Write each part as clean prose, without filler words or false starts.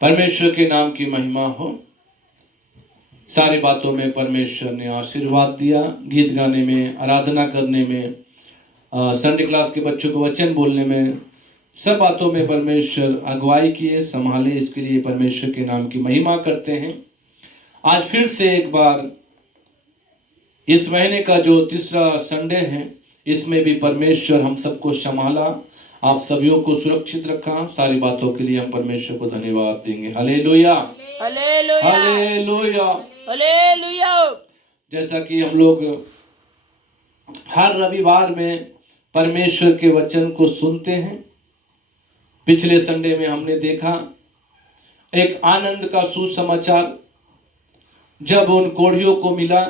परमेश्वर के नाम की महिमा हो। सारी बातों में परमेश्वर ने आशीर्वाद दिया। गीत गाने में, आराधना करने में, संडे क्लास के बच्चों को वचन बोलने में, सब बातों में परमेश्वर अगुवाई किए, संभाले। इसके लिए परमेश्वर के नाम की महिमा करते हैं। आज फिर से एक बार इस महीने का जो तीसरा संडे है, इसमें भी परमेश्वर हम सबको संभाला, आप सभी को सुरक्षित रखा। सारी बातों के लिए हम परमेश्वर को धन्यवाद देंगे। हालेलुया, हालेलुया, हालेलुया, हालेलुया। जैसा कि हम लोग हर रविवार में परमेश्वर के वचन को सुनते हैं, पिछले संडे में हमने देखा एक आनंद का सुसमाचार। जब उन कोढ़ियों को मिला,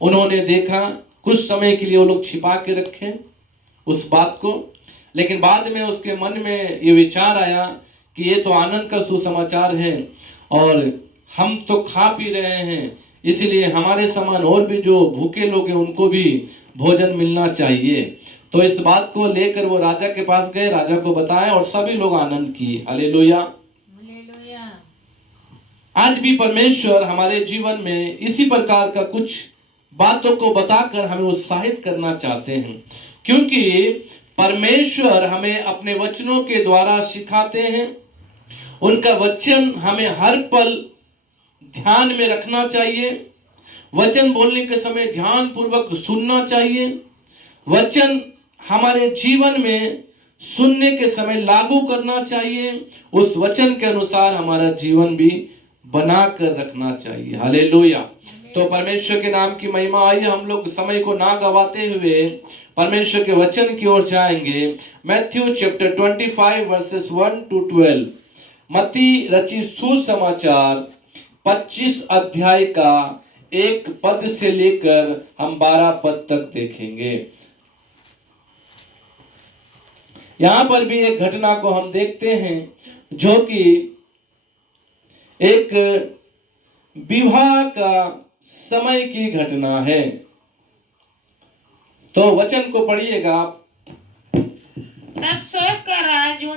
उन्होंने देखा, कुछ समय के लिए वो लोग छिपा के रखे उस बात को, लेकिन बाद में उसके मन में ये विचार आया कि ये तो आनंद का सुसमाचार है और हम तो खा पी रहे हैं, इसलिए हमारे समान और भी जो भूखे लोग हैं उनको भी भोजन मिलना चाहिए। तो इस बात को लेकर वो राजा के पास गए, राजा को बताया और सभी लोग आनंद किए। Hallelujah, hallelujah. आज भी परमेश्वर हमारे जीवन में इसी प्रकार का कुछ बातों को बताकर हमें उत्साहित करना चाहते हैं, क्योंकि परमेश्वर हमें अपने वचनों के द्वारा सिखाते हैं। उनका वचन हमें हर पल ध्यान में रखना चाहिए। वचन बोलने के समय ध्यान पूर्वक सुनना चाहिए। वचन हमारे जीवन में सुनने के समय लागू करना चाहिए। उस वचन के अनुसार हमारा जीवन भी बना कर रखना चाहिए। हालेलुया। तो परमेश्वर के नाम की महिमा। आइए हम लोग समय को ना गवाते हुए परमेश्वर के वचन की ओर जाएंगे। Matthew chapter 25 versus 1 to 12। मत्ती रचित सुसमाचार 25 अध्याय का 1 पद से लेकर हम 12 पद तक देखेंगे। यहां पर भी एक घटना को हम देखते हैं, जो कि एक विवाह का समय की घटना है। तो वचन को पढ़िएगा। तब सोच कर राजू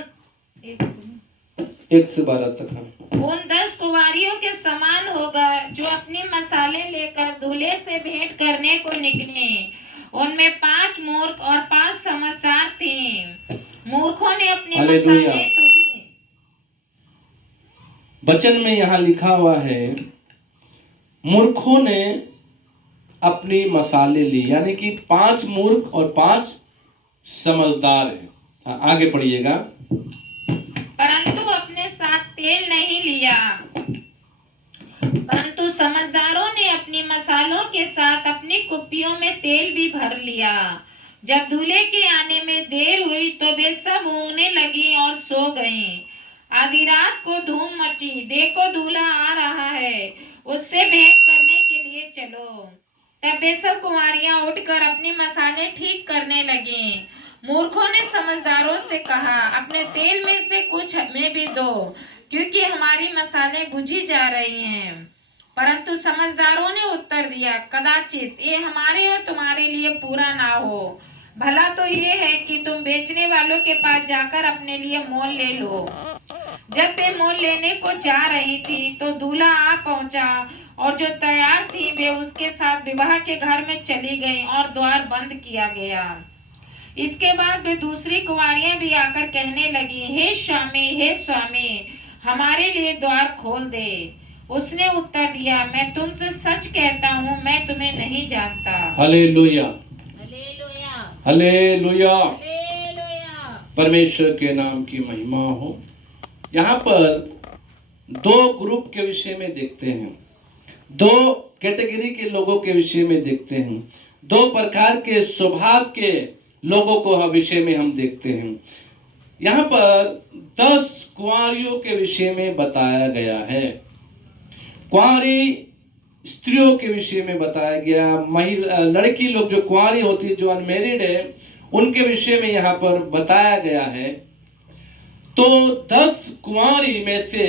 1 से 12 तक उन 10 कुंवारियों के समान होगा जो अपनी मसाले लेकर दूल्हे से भेंट करने को निकले। उनमें 5 मूर्ख और 5 समझदार थे। मूर्खों ने अपने मसाले तोड़े। वचन में यहाँ लिखा हुआ है, मूर्खों ने अपनी मसाले ली, यानी कि 5 मूर्ख और 5 समझदार हैं। आगे पढ़िएगा। परंतु अपने साथ तेल नहीं लिया। परंतु समझदारों ने अपनी मसालों के साथ अपनी कुप्पियों में तेल भी भर लिया। जब दूल्हे के आने में देर हुई तो वे सब ऊँघने लगी और सो गए। आधी रात को धूम मची, देखो दूल्हा आ रहा है, उससे भेंट करने के लिए चलो। तब वे सब कुंवारियां उठकर अपनी मसाले ठीक करने लगी। मूर्खों ने समझदारों से कहा, अपने तेल में से कुछ हमें भी दो, क्योंकि हमारी मसाले बुझी जा रही हैं। परंतु समझदारों ने उत्तर दिया, कदाचित ये हमारे और तुम्हारे लिए पूरा ना हो। भला तो ये है कि तुम बेचने वालों के पास जाकर अपने लिए मोल ले लो। जब वे मोल लेने को जा रही थी तो दूल्हा आ पहुंचा, और जो तैयार थी वे उसके साथ विवाह के घर में चली गईं और द्वार बंद किया गया। इसके बाद वे दूसरी कुंवारियां भी आकर कहने लगी, हे स्वामी, हमारे लिए द्वार खोल दे। उसने उत्तर दिया, मैं तुमसे सच कहता हूँ, मैं तुम्हें नहीं जानता। हालेलुया, हालेलुया, हालेलुया, हालेलुया। परमेश्वर के नाम की महिमा हो। यहाँ पर 2 ग्रुप के विषय में देखते हैं, 2 कैटेगरी के लोगों के विषय में देखते हैं, 2 प्रकार के स्वभाव के लोगों को विषय में हम देखते हैं। यहाँ पर 10 कुंवारियों के विषय में बताया गया है। कुंवारी स्त्रियों के विषय में बताया गया, महिला लड़की लोग जो कुंवारी होती है, जो अनमेरिड है, उनके विषय में यहाँ पर बताया गया है। तो 10 कुंवारी में से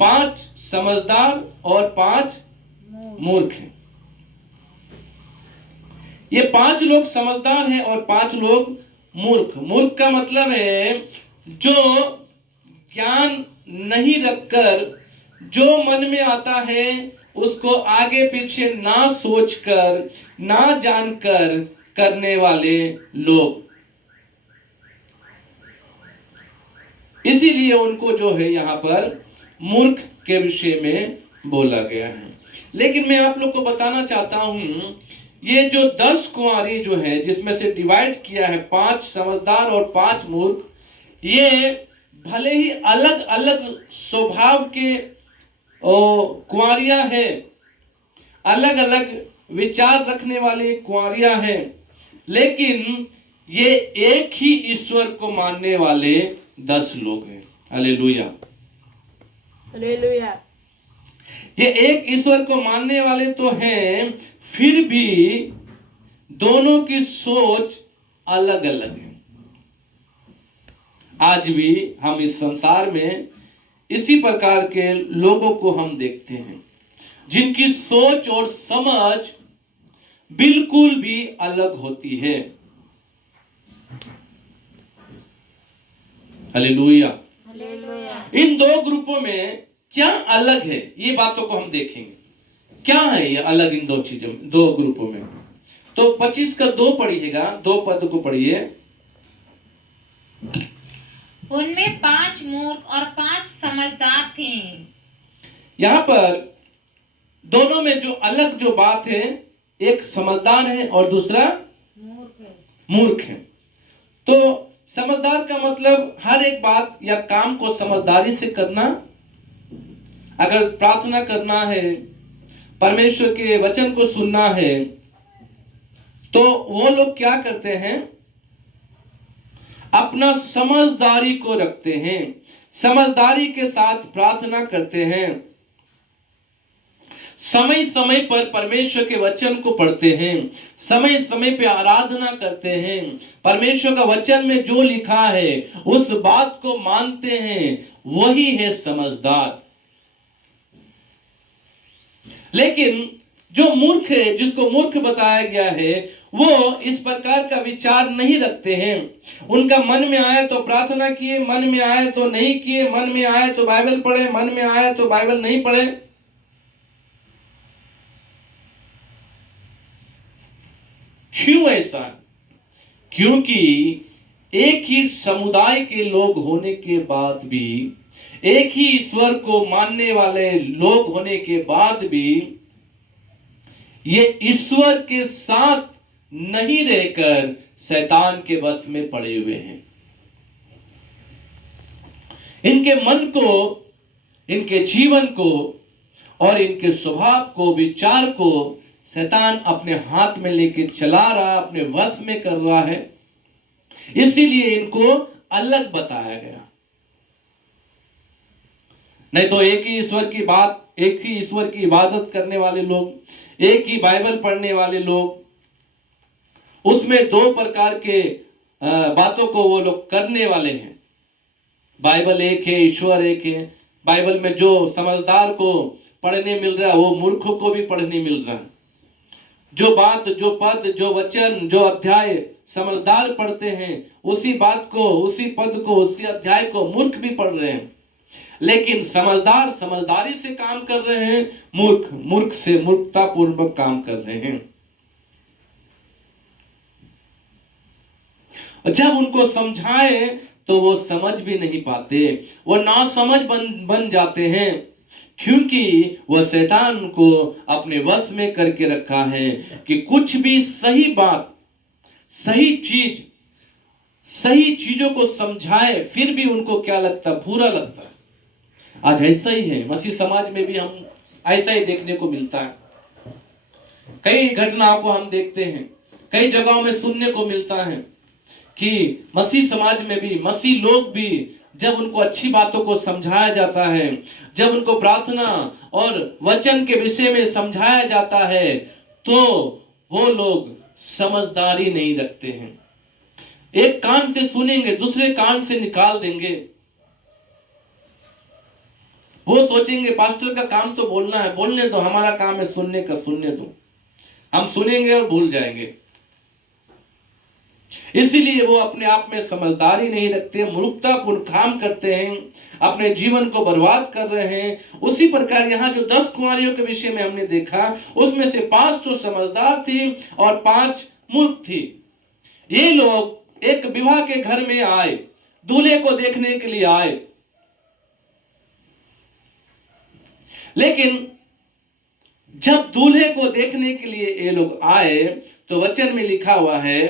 5 समझदार और 5 मूर्ख हैं। ये 5 लोग समझदार हैं और 5 लोग मूर्ख। मूर्ख का मतलब है जो ज्ञान नहीं रखकर जो मन में आता है उसको आगे पीछे ना सोचकर, ना जानकर करने वाले लोग, इसीलिए उनको जो है यहाँ पर मूर्ख के विषय में बोला गया है। लेकिन मैं आप लोग को बताना चाहता हूं, ये जो 10 कुंवारी जो है, जिसमें से डिवाइड किया है 5 समझदार और 5 मूर्ख, ये भले ही अलग अलग स्वभाव के कुंवारियां हैं, अलग अलग विचार रखने वाली कुंवारियां हैं, लेकिन ये एक ही ईश्वर को मानने वाले 10 लोग हैं। Hallelujah, hallelujah. ये एक ईश्वर को मानने वाले तो हैं, फिर भी दोनों की सोच अलग अलग है। आज भी हम इस संसार में इसी प्रकार के लोगों को हम देखते हैं, जिनकी सोच और समझ बिल्कुल भी अलग होती है। हालेलुया। हालेलुया। इन 2 ग्रुपों में क्या अलग है, ये बातों को हम देखेंगे। क्या है ये अलग इन 2 चीजों, 2 ग्रुपों में? तो 25 का 2 पढ़िएगा, 2 पद को पढ़िए। उनमें 5 मूर्ख और 5 समझदार थे। यहाँ पर दोनों में जो अलग जो बात है, एक समझदार है और दूसरा मूर्ख है। तो समझदार का मतलब हर एक बात या काम को समझदारी से करना। अगर प्रार्थना करना है, परमेश्वर के वचन को सुनना है, तो वो लोग क्या करते हैं? अपना समझदारी को रखते हैं, समझदारी के साथ प्रार्थना करते हैं, समय समय पर परमेश्वर के वचन को पढ़ते हैं, समय समय पे आराधना करते हैं, परमेश्वर का वचन में जो लिखा है उस बात को मानते हैं, वही है समझदार। लेकिन जो मूर्ख है, जिसको मूर्ख बताया गया है, वो इस प्रकार का विचार नहीं रखते हैं। उनका मन में आए तो प्रार्थना किए, मन में आए तो नहीं किए, मन में आए तो बाइबल पढ़े, मन में आए तो बाइबल नहीं पढ़े। क्यों ऐसा? क्योंकि एक ही समुदाय के लोग होने के बाद भी, एक ही ईश्वर को मानने वाले लोग होने के बाद भी, ये ईश्वर के साथ नहीं रहकर शैतान के वश में पड़े हुए हैं। इनके मन को, इनके जीवन को और इनके स्वभाव को, विचार को शैतान अपने हाथ में लेके चला रहा, अपने वश में कर रहा है। इसीलिए इनको अलग बताया गया। नहीं तो एक ही ईश्वर की बात, एक ही ईश्वर की इबादत करने वाले लोग, एक ही बाइबल पढ़ने वाले लोग, उसमें 2 प्रकार के बातों को वो लोग करने वाले हैं। बाइबल एक है, ईश्वर एक है। बाइबल में जो समझदार को पढ़ने मिल रहा है, वो मूर्खों को भी पढ़ने मिल रहा है। जो बात, जो पद, जो वचन, जो अध्याय समझदार पढ़ते हैं, उसी बात को, उसी पद को, उसी अध्याय को मूर्ख भी पढ़ रहे हैं। लेकिन समझदार समझदारी से काम कर रहे हैं, मूर्ख मूर्ख से मूर्खता पूर्वक काम कर रहे हैं। जब उनको समझाए तो वो समझ भी नहीं पाते, वो नासमझ बन जाते हैं, क्योंकि वह शैतान को अपने वश में करके रखा है कि कुछ भी सही बात, सही चीज, सही चीजों को समझाए, फिर भी उनको क्या लगता? बुरा लगता है। आज ऐसा ही है, मसीह समाज में भी हम ऐसा ही देखने को मिलता है। कई घटनाओं को हम देखते हैं, कई जगहों में सुनने को मिलता है कि मसीह समाज में भी, मसीह लोग भी, जब उनको अच्छी बातों को समझाया जाता है, जब उनको प्रार्थना और वचन के विषय में समझाया जाता है, तो वो लोग समझदारी नहीं रखते हैं। एक कान से सुनेंगे, दूसरे कान से निकाल देंगे। वो सोचेंगे पास्टर का काम तो बोलना है, बोलने दो, हमारा काम है सुनने का, सुनने दो। हम सुनेंगे और भूल जाएंगे। इसीलिए वो अपने आप में समझदारी नहीं रखते, मूर्खतापूर्ण काम करते हैं, अपने जीवन को बर्बाद कर रहे हैं। उसी प्रकार यहाँ जो 10 कुंवारियों के विषय में हमने देखा, उसमें से 5 तो समझदार थी और 5 मूर्ख थी। ये लोग एक विवाह के घर में आए, दूल्हे को देखने के लिए आए, लेकिन जब दूल्हे को देखने के लिए ये लोग आए तो वचन में लिखा हुआ है,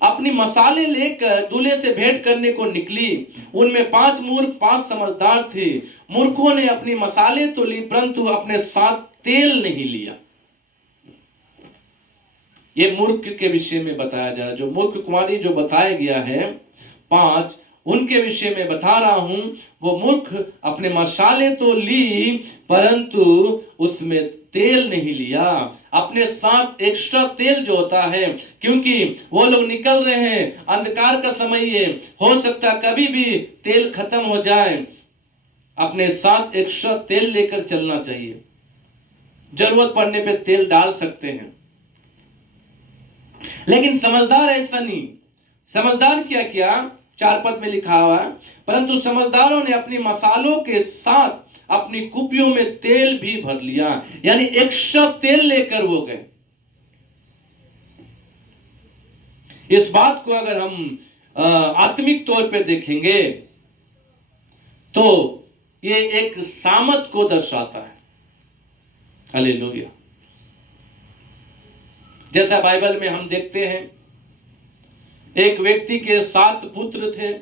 अपनी मसाले लेकर दूल्हे से भेंट करने को निकली। उनमें 5 मूर्ख 5 समझदार थे। मूर्खों ने अपनी मसाले तो ली, परंतु अपने साथ तेल नहीं लिया। ये मूर्ख के विषय में बताया जा रहा है। जो मूर्ख कुमारी जो बताया गया है 5, उनके विषय में बता रहा हूं। वो मूर्ख अपने मसाले तो ली, परंतु उसमें तेल नहीं लिया। अपने साथ एक्स्ट्रा तेल जो होता है, क्योंकि वो लोग निकल रहे हैं, अंधकार का समय है, हो सकता कभी भी तेल खत्म हो जाए। अपने साथ एक्स्ट्रा तेल लेकर चलना चाहिए, जरूरत पड़ने पे तेल डाल सकते हैं। लेकिन समझदार ऐसा नहीं। समझदार क्या किया, 4 पद में लिखा हुआ है, परंतु समझदारों ने अपनी मसालों के साथ अपनी कुपियों में तेल भी भर लिया। यानी एक्स्ट्रा तेल लेकर वो गए। इस बात को अगर हम आत्मिक तौर पे देखेंगे तो ये एक सामत को दर्शाता है। हालेलुया। जैसा बाइबल में हम देखते हैं, एक व्यक्ति के 7 पुत्र थे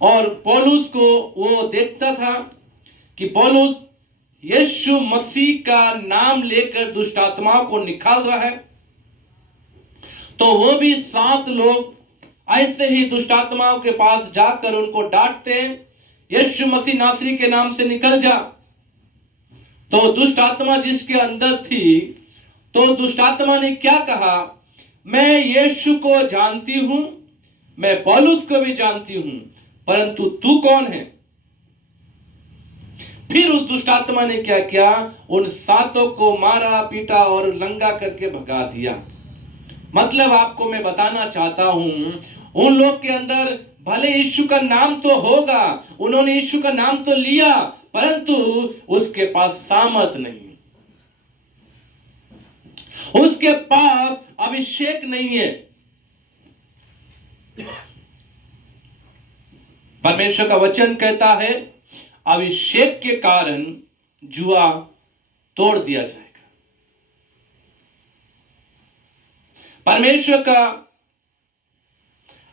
और पौलुस को वो देखता था कि पौलुस यीशु मसीह का नाम लेकर दुष्ट आत्माओं को निकाल रहा है, तो वो भी 7 लोग ऐसे ही दुष्ट आत्माओं के पास जाकर उनको डांटते, यीशु मसीह नासरी के नाम से निकल जा। तो दुष्ट आत्मा जिसके अंदर थी, तो दुष्ट आत्मा ने क्या कहा, मैं यीशु को जानती हूं, मैं पौलुस को भी जानती हूं, परंतु तू कौन है। फिर उस दुष्ट आत्मा ने क्या किया, उन 7 को मारा, पीटा और नंगा करके भगा दिया। मतलब आपको मैं बताना चाहता हूं, उन लोग के अंदर भले यीशु का नाम तो होगा, उन्होंने यीशु का नाम तो लिया, परंतु उसके पास सामर्थ नहीं, उसके पास अभिषेक नहीं है। परमेश्वर का वचन कहता है, अभिषेक के कारण जुआ तोड़ दिया जाएगा। परमेश्वर का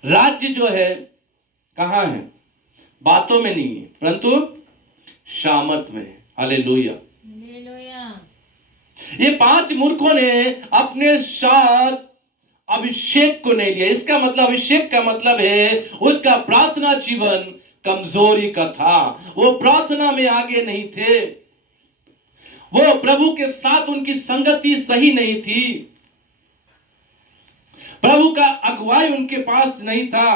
राज्य जो है कहां है, बातों में नहीं है, परंतु सामर्थ में है। हालेलुया। ये 5 मूर्खों ने अपने साथ अभिषेक को नहीं लिया। इसका मतलब, अभिषेक का मतलब है उसका प्रार्थना जीवन कमजोरी का था। वो प्रार्थना में आगे नहीं थे, वो प्रभु के साथ उनकी संगति सही नहीं थी, प्रभु का अगुवाई उनके पास नहीं था।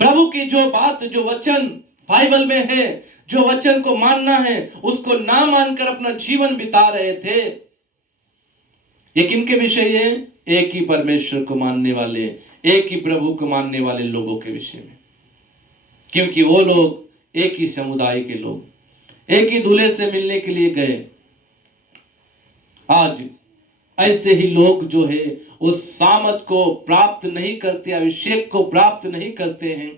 प्रभु की जो बात, जो वचन बाइबल में है, जो वचन को मानना है, उसको ना मानकर अपना जीवन बिता रहे थे। ये किनके विषय है, एक ही परमेश्वर को मानने वाले, एक ही प्रभु को मानने वाले लोगों के विषय में। क्योंकि वो लोग एक ही समुदाय के लोग, एक ही दूल्हे से मिलने के लिए गए। आज ऐसे ही लोग जो है उस सामर्थ को प्राप्त नहीं करते, अभिषेक को प्राप्त नहीं करते हैं,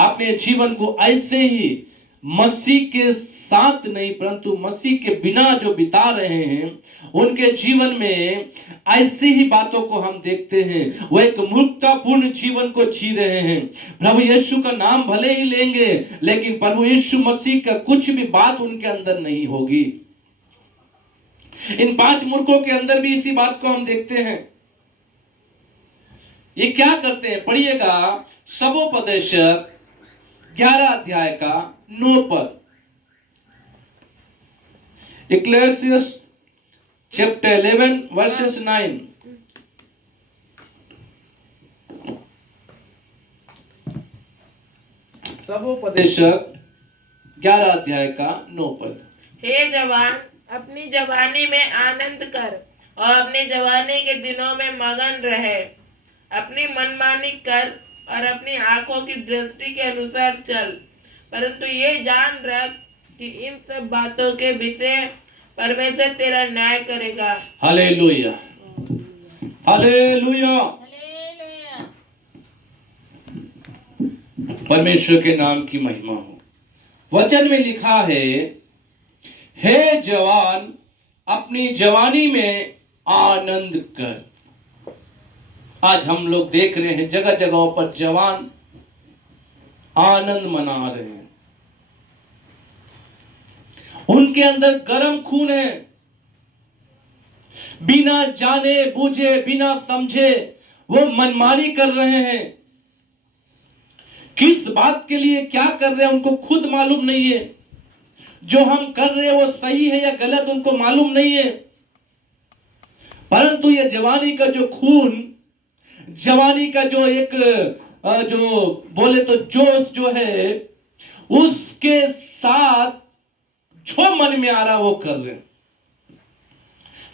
अपने जीवन को ऐसे ही मसीह के साथ नहीं परंतु मसीह के बिना जो बिता रहे हैं, उनके जीवन में ऐसी ही बातों को हम देखते हैं। वो एक मूर्खतापूर्ण जीवन को जी रहे हैं। प्रभु यीशु का नाम भले ही लेंगे, लेकिन प्रभु यीशु मसीह का कुछ भी बात उनके अंदर नहीं होगी। इन 5 मूर्खों के अंदर भी इसी बात को हम देखते हैं। ये क्या करते हैं, पढ़िएगा सबोपदेशक 11 अध्याय का 9 पद। Ecclesiastes chapter 11 verses 9। सबोपदेशक 11 अध्याय का 9 पद। हे जवान, अपनी जवानी में आनंद कर और अपनी जवानी के दिनों में मगन रहे। अपनी मनमानी कर और अपनी आंखों की दृष्टि के अनुसार चल, परंतु ये जान रख कि इन सब बातों के विषय परमेश्वर तेरा न्याय करेगा। Hallelujah, hallelujah. परमेश्वर के नाम की महिमा हो। वचन में लिखा है, हे जवान अपनी जवानी में आनंद कर। आज हम लोग देख रहे हैं जगह जगहों पर जवान आनंद मना रहे हैं। उनके अंदर गर्म खून है, बिना जाने बूझे बिना समझे वो मनमानी कर रहे हैं। किस बात के लिए क्या कर रहे हैं उनको खुद मालूम नहीं है। जो हम कर रहे हैं वो सही है या गलत उनको मालूम नहीं है। परंतु ये जवानी का जो खून, जवानी का जो एक जो बोले तो जोश जो है, उसके साथ जो मन में आ रहा वो कर रहे हैं।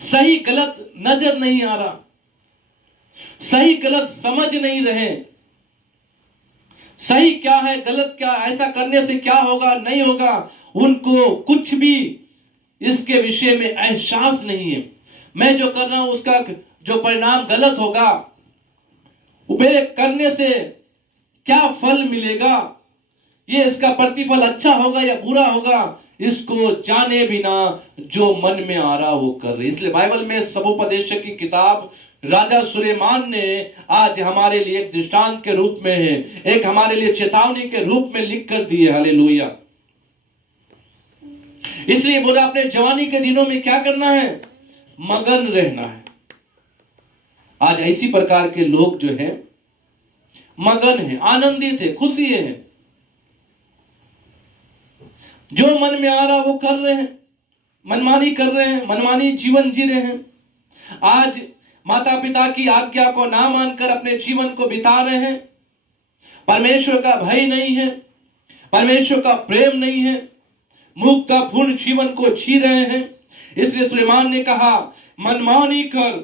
सही गलत नजर नहीं आ रहा, सही गलत समझ नहीं रहे। सही क्या है गलत क्या, ऐसा करने से क्या होगा नहीं होगा, उनको कुछ भी इसके विषय में एहसास नहीं है। मैं जो कर रहा हूं उसका जो परिणाम गलत होगा, मेरे करने से क्या फल मिलेगा, ये इसका प्रतिफल अच्छा होगा या बुरा होगा, इसको जाने बिना जो मन में आ रहा वो कर रहे। इसलिए बाइबल में सबोपदेशक की किताब राजा सुलेमान ने आज हमारे लिए एक दृष्टांत के रूप में है, एक हमारे लिए चेतावनी के रूप में लिख कर दी है। हालेलुया। इसलिए बोला अपने जवानी के दिनों में क्या करना है, मगन रहना है। आज ऐसी प्रकार के लोग जो है मगन है, आनंदित है, खुशी है, जो मन में आ रहा वो कर रहे हैं, मनमानी कर रहे हैं, मनमानी जीवन जी रहे हैं। आज माता पिता की आज्ञा को ना मानकर अपने जीवन को बिता रहे हैं। परमेश्वर का भय नहीं है, परमेश्वर का प्रेम नहीं है, मुक्तपूर्ण जीवन को जी रहे हैं। इसलिए सुलेमान ने कहा मनमानी कर।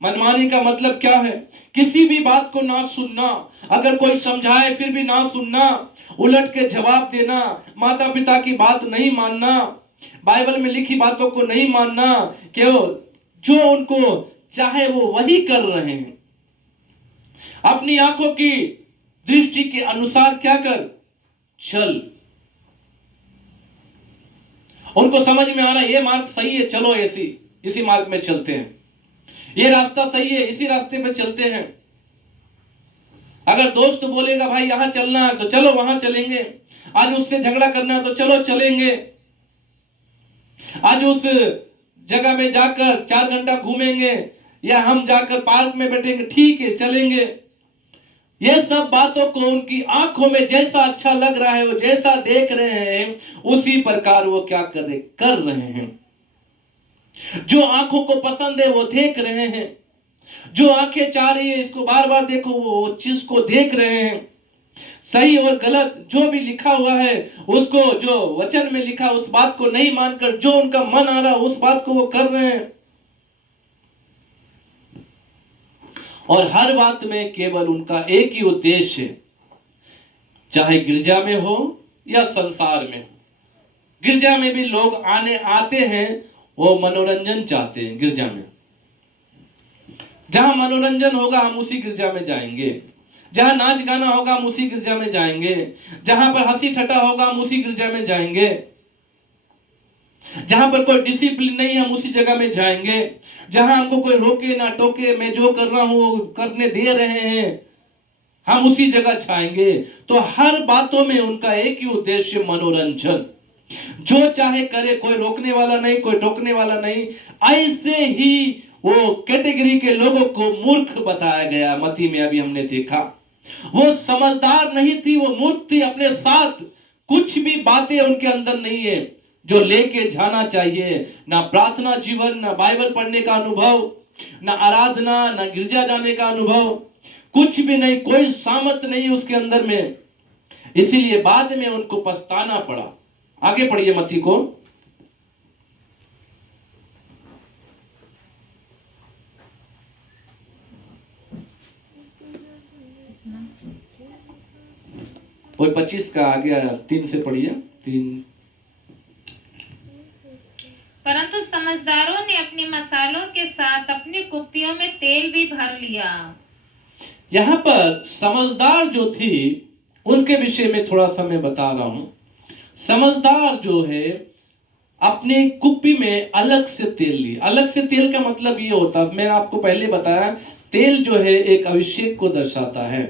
मनमानी का मतलब क्या है, किसी भी बात को ना सुनना, अगर कोई समझाए फिर भी ना सुनना, उलट के जवाब देना, माता पिता की बात नहीं मानना, बाइबल में लिखी बातों को नहीं मानना, क्यों जो उनको चाहे वो वही कर रहे हैं। अपनी आंखों की दृष्टि के अनुसार क्या कर चल। उनको समझ में आ रहा है ये मार्ग सही है, चलो इसी मार्ग में चलते हैं, ये रास्ता सही है, इसी रास्ते पे चलते हैं। अगर दोस्त बोलेगा भाई यहां चलना है तो चलो वहां चलेंगे, आज उससे झगड़ा करना है तो चलो चलेंगे, आज उस जगह में जाकर 4 घंटा घूमेंगे या हम जाकर पार्क में बैठेंगे, ठीक है चलेंगे। ये सब बातों को उनकी आंखों में जैसा अच्छा लग रहा है, वो जैसा देख रहे हैं उसी प्रकार वो क्या कर रहे हैं। जो आंखों को पसंद है वो देख रहे हैं, जो आंखें चाह रही है इसको बार बार देखो वो चीज को देख रहे हैं। सही और गलत जो भी लिखा हुआ है उसको, जो वचन में लिखा उस बात को नहीं मानकर जो उनका मन आ रहा उस बात को वो कर रहे हैं। और हर बात में केवल उनका एक ही उद्देश्य है, चाहे गिरजा में हो या संसार में हो। गिरजा में भी लोग आते हैं, वो मनोरंजन चाहते हैं। गिरजा में जहां मनोरंजन होगा हम उसी गिरजा में जाएंगे, जहां नाच गाना होगा हम उसी गिरजा में जाएंगे, जहां पर हंसी ठट्टा होगा हम उसी गिरजा में जाएंगे, जहां पर कोई डिसिप्लिन नहीं हम उसी जगह में जाएंगे, जहां हमको कोई रोके ना टोके, मैं जो कर रहा हूं करने दे रहे हैं, हम उसी जगह जाएंगे। तो हर बातों में उनका एक ही उद्देश्य मनोरंजन। जो चाहे करे, कोई रोकने वाला नहीं, कोई टोकने वाला नहीं। ऐसे ही वो कैटेगरी के लोगों को मूर्ख बताया गया। मती में अभी हमने देखा, वो समझदार नहीं थी, वो मूर्ख थी। अपने साथ कुछ भी बातें उनके अंदर नहीं है जो लेके जाना चाहिए। ना प्रार्थना जीवन, ना बाइबल पढ़ने का अनुभव, ना आराधना, ना गिरजा जाने का अनुभव, कुछ भी नहीं, कोई सामर्थ नहीं उसके अंदर में। इसीलिए बाद में उनको पछताना पड़ा। आगे पढ़िए मत्ती को। कोई 25 का आगे आया, 3 से पढ़िए। 3 परंतु समझदारों ने अपनी मसालों के साथ अपनी कुप्पियों में तेल भी भर लिया। यहाँ पर समझदार जो थी उनके विषय में थोड़ा सा मैं बता रहा हूं। समझदार जो है अपने कुप्पी में अलग से तेल लिए। अलग से तेल का मतलब ये होता है, मैंने आपको पहले बताया, तेल जो है एक अभिषेक को दर्शाता है।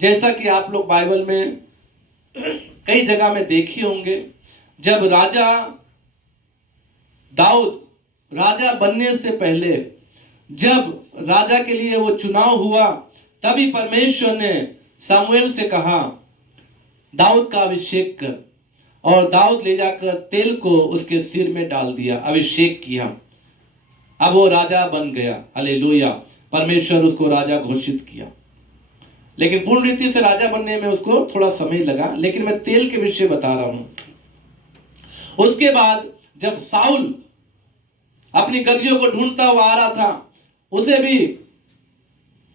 जैसा कि आप लोग बाइबल में कई जगह में देखे होंगे, जब राजा दाऊद राजा बनने से पहले जब राजा के लिए वो चुनाव हुआ, तभी परमेश्वर ने सामुएल से कहा दाऊद का अभिषेक कर, और दाऊद ले जाकर तेल को उसके सिर में डाल दिया, अभिषेक किया। अब वो राजा बन गया। हालेलुया। परमेश्वर उसको राजा घोषित किया, लेकिन पूर्ण रीति से राजा बनने में उसको थोड़ा समय लगा। लेकिन मैं तेल के विषय बता रहा हूं। उसके बाद जब साउल अपनी गद्दियों को ढूंढता हुआ आ रहा था, उसे भी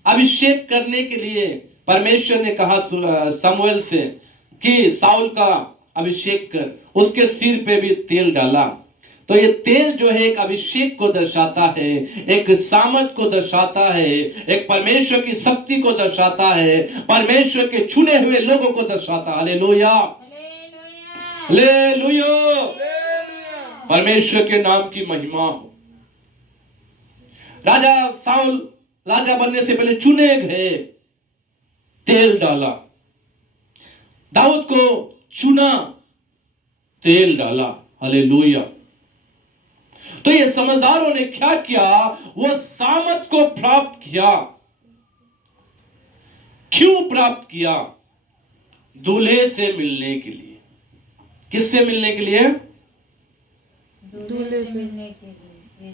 अभिषेक करने के लिए परमेश्वर ने कहा सामुएल से कि साउल का अभिषेक कर, उसके सिर पे भी तेल डाला। तो ये तेल जो है एक अभिषेक को दर्शाता है, एक सामर्थ को दर्शाता है, एक परमेश्वर की शक्ति को दर्शाता है, परमेश्वर के चुने हुए लोगों को दर्शाता है। Hallelujah, hallelujah. परमेश्वर के नाम की महिमा हो। राजा साउल राजा बनने से पहले चुने गए, तेल डाला, दाऊद को चुना, तेल डाला। हालेलुया। तो ये समझदारों ने क्या किया, वो सामर्थ को प्राप्त किया। क्यों प्राप्त किया? दूल्हे से मिलने के लिए। किससे मिलने के लिए? दूल्हे से मिलने के लिए।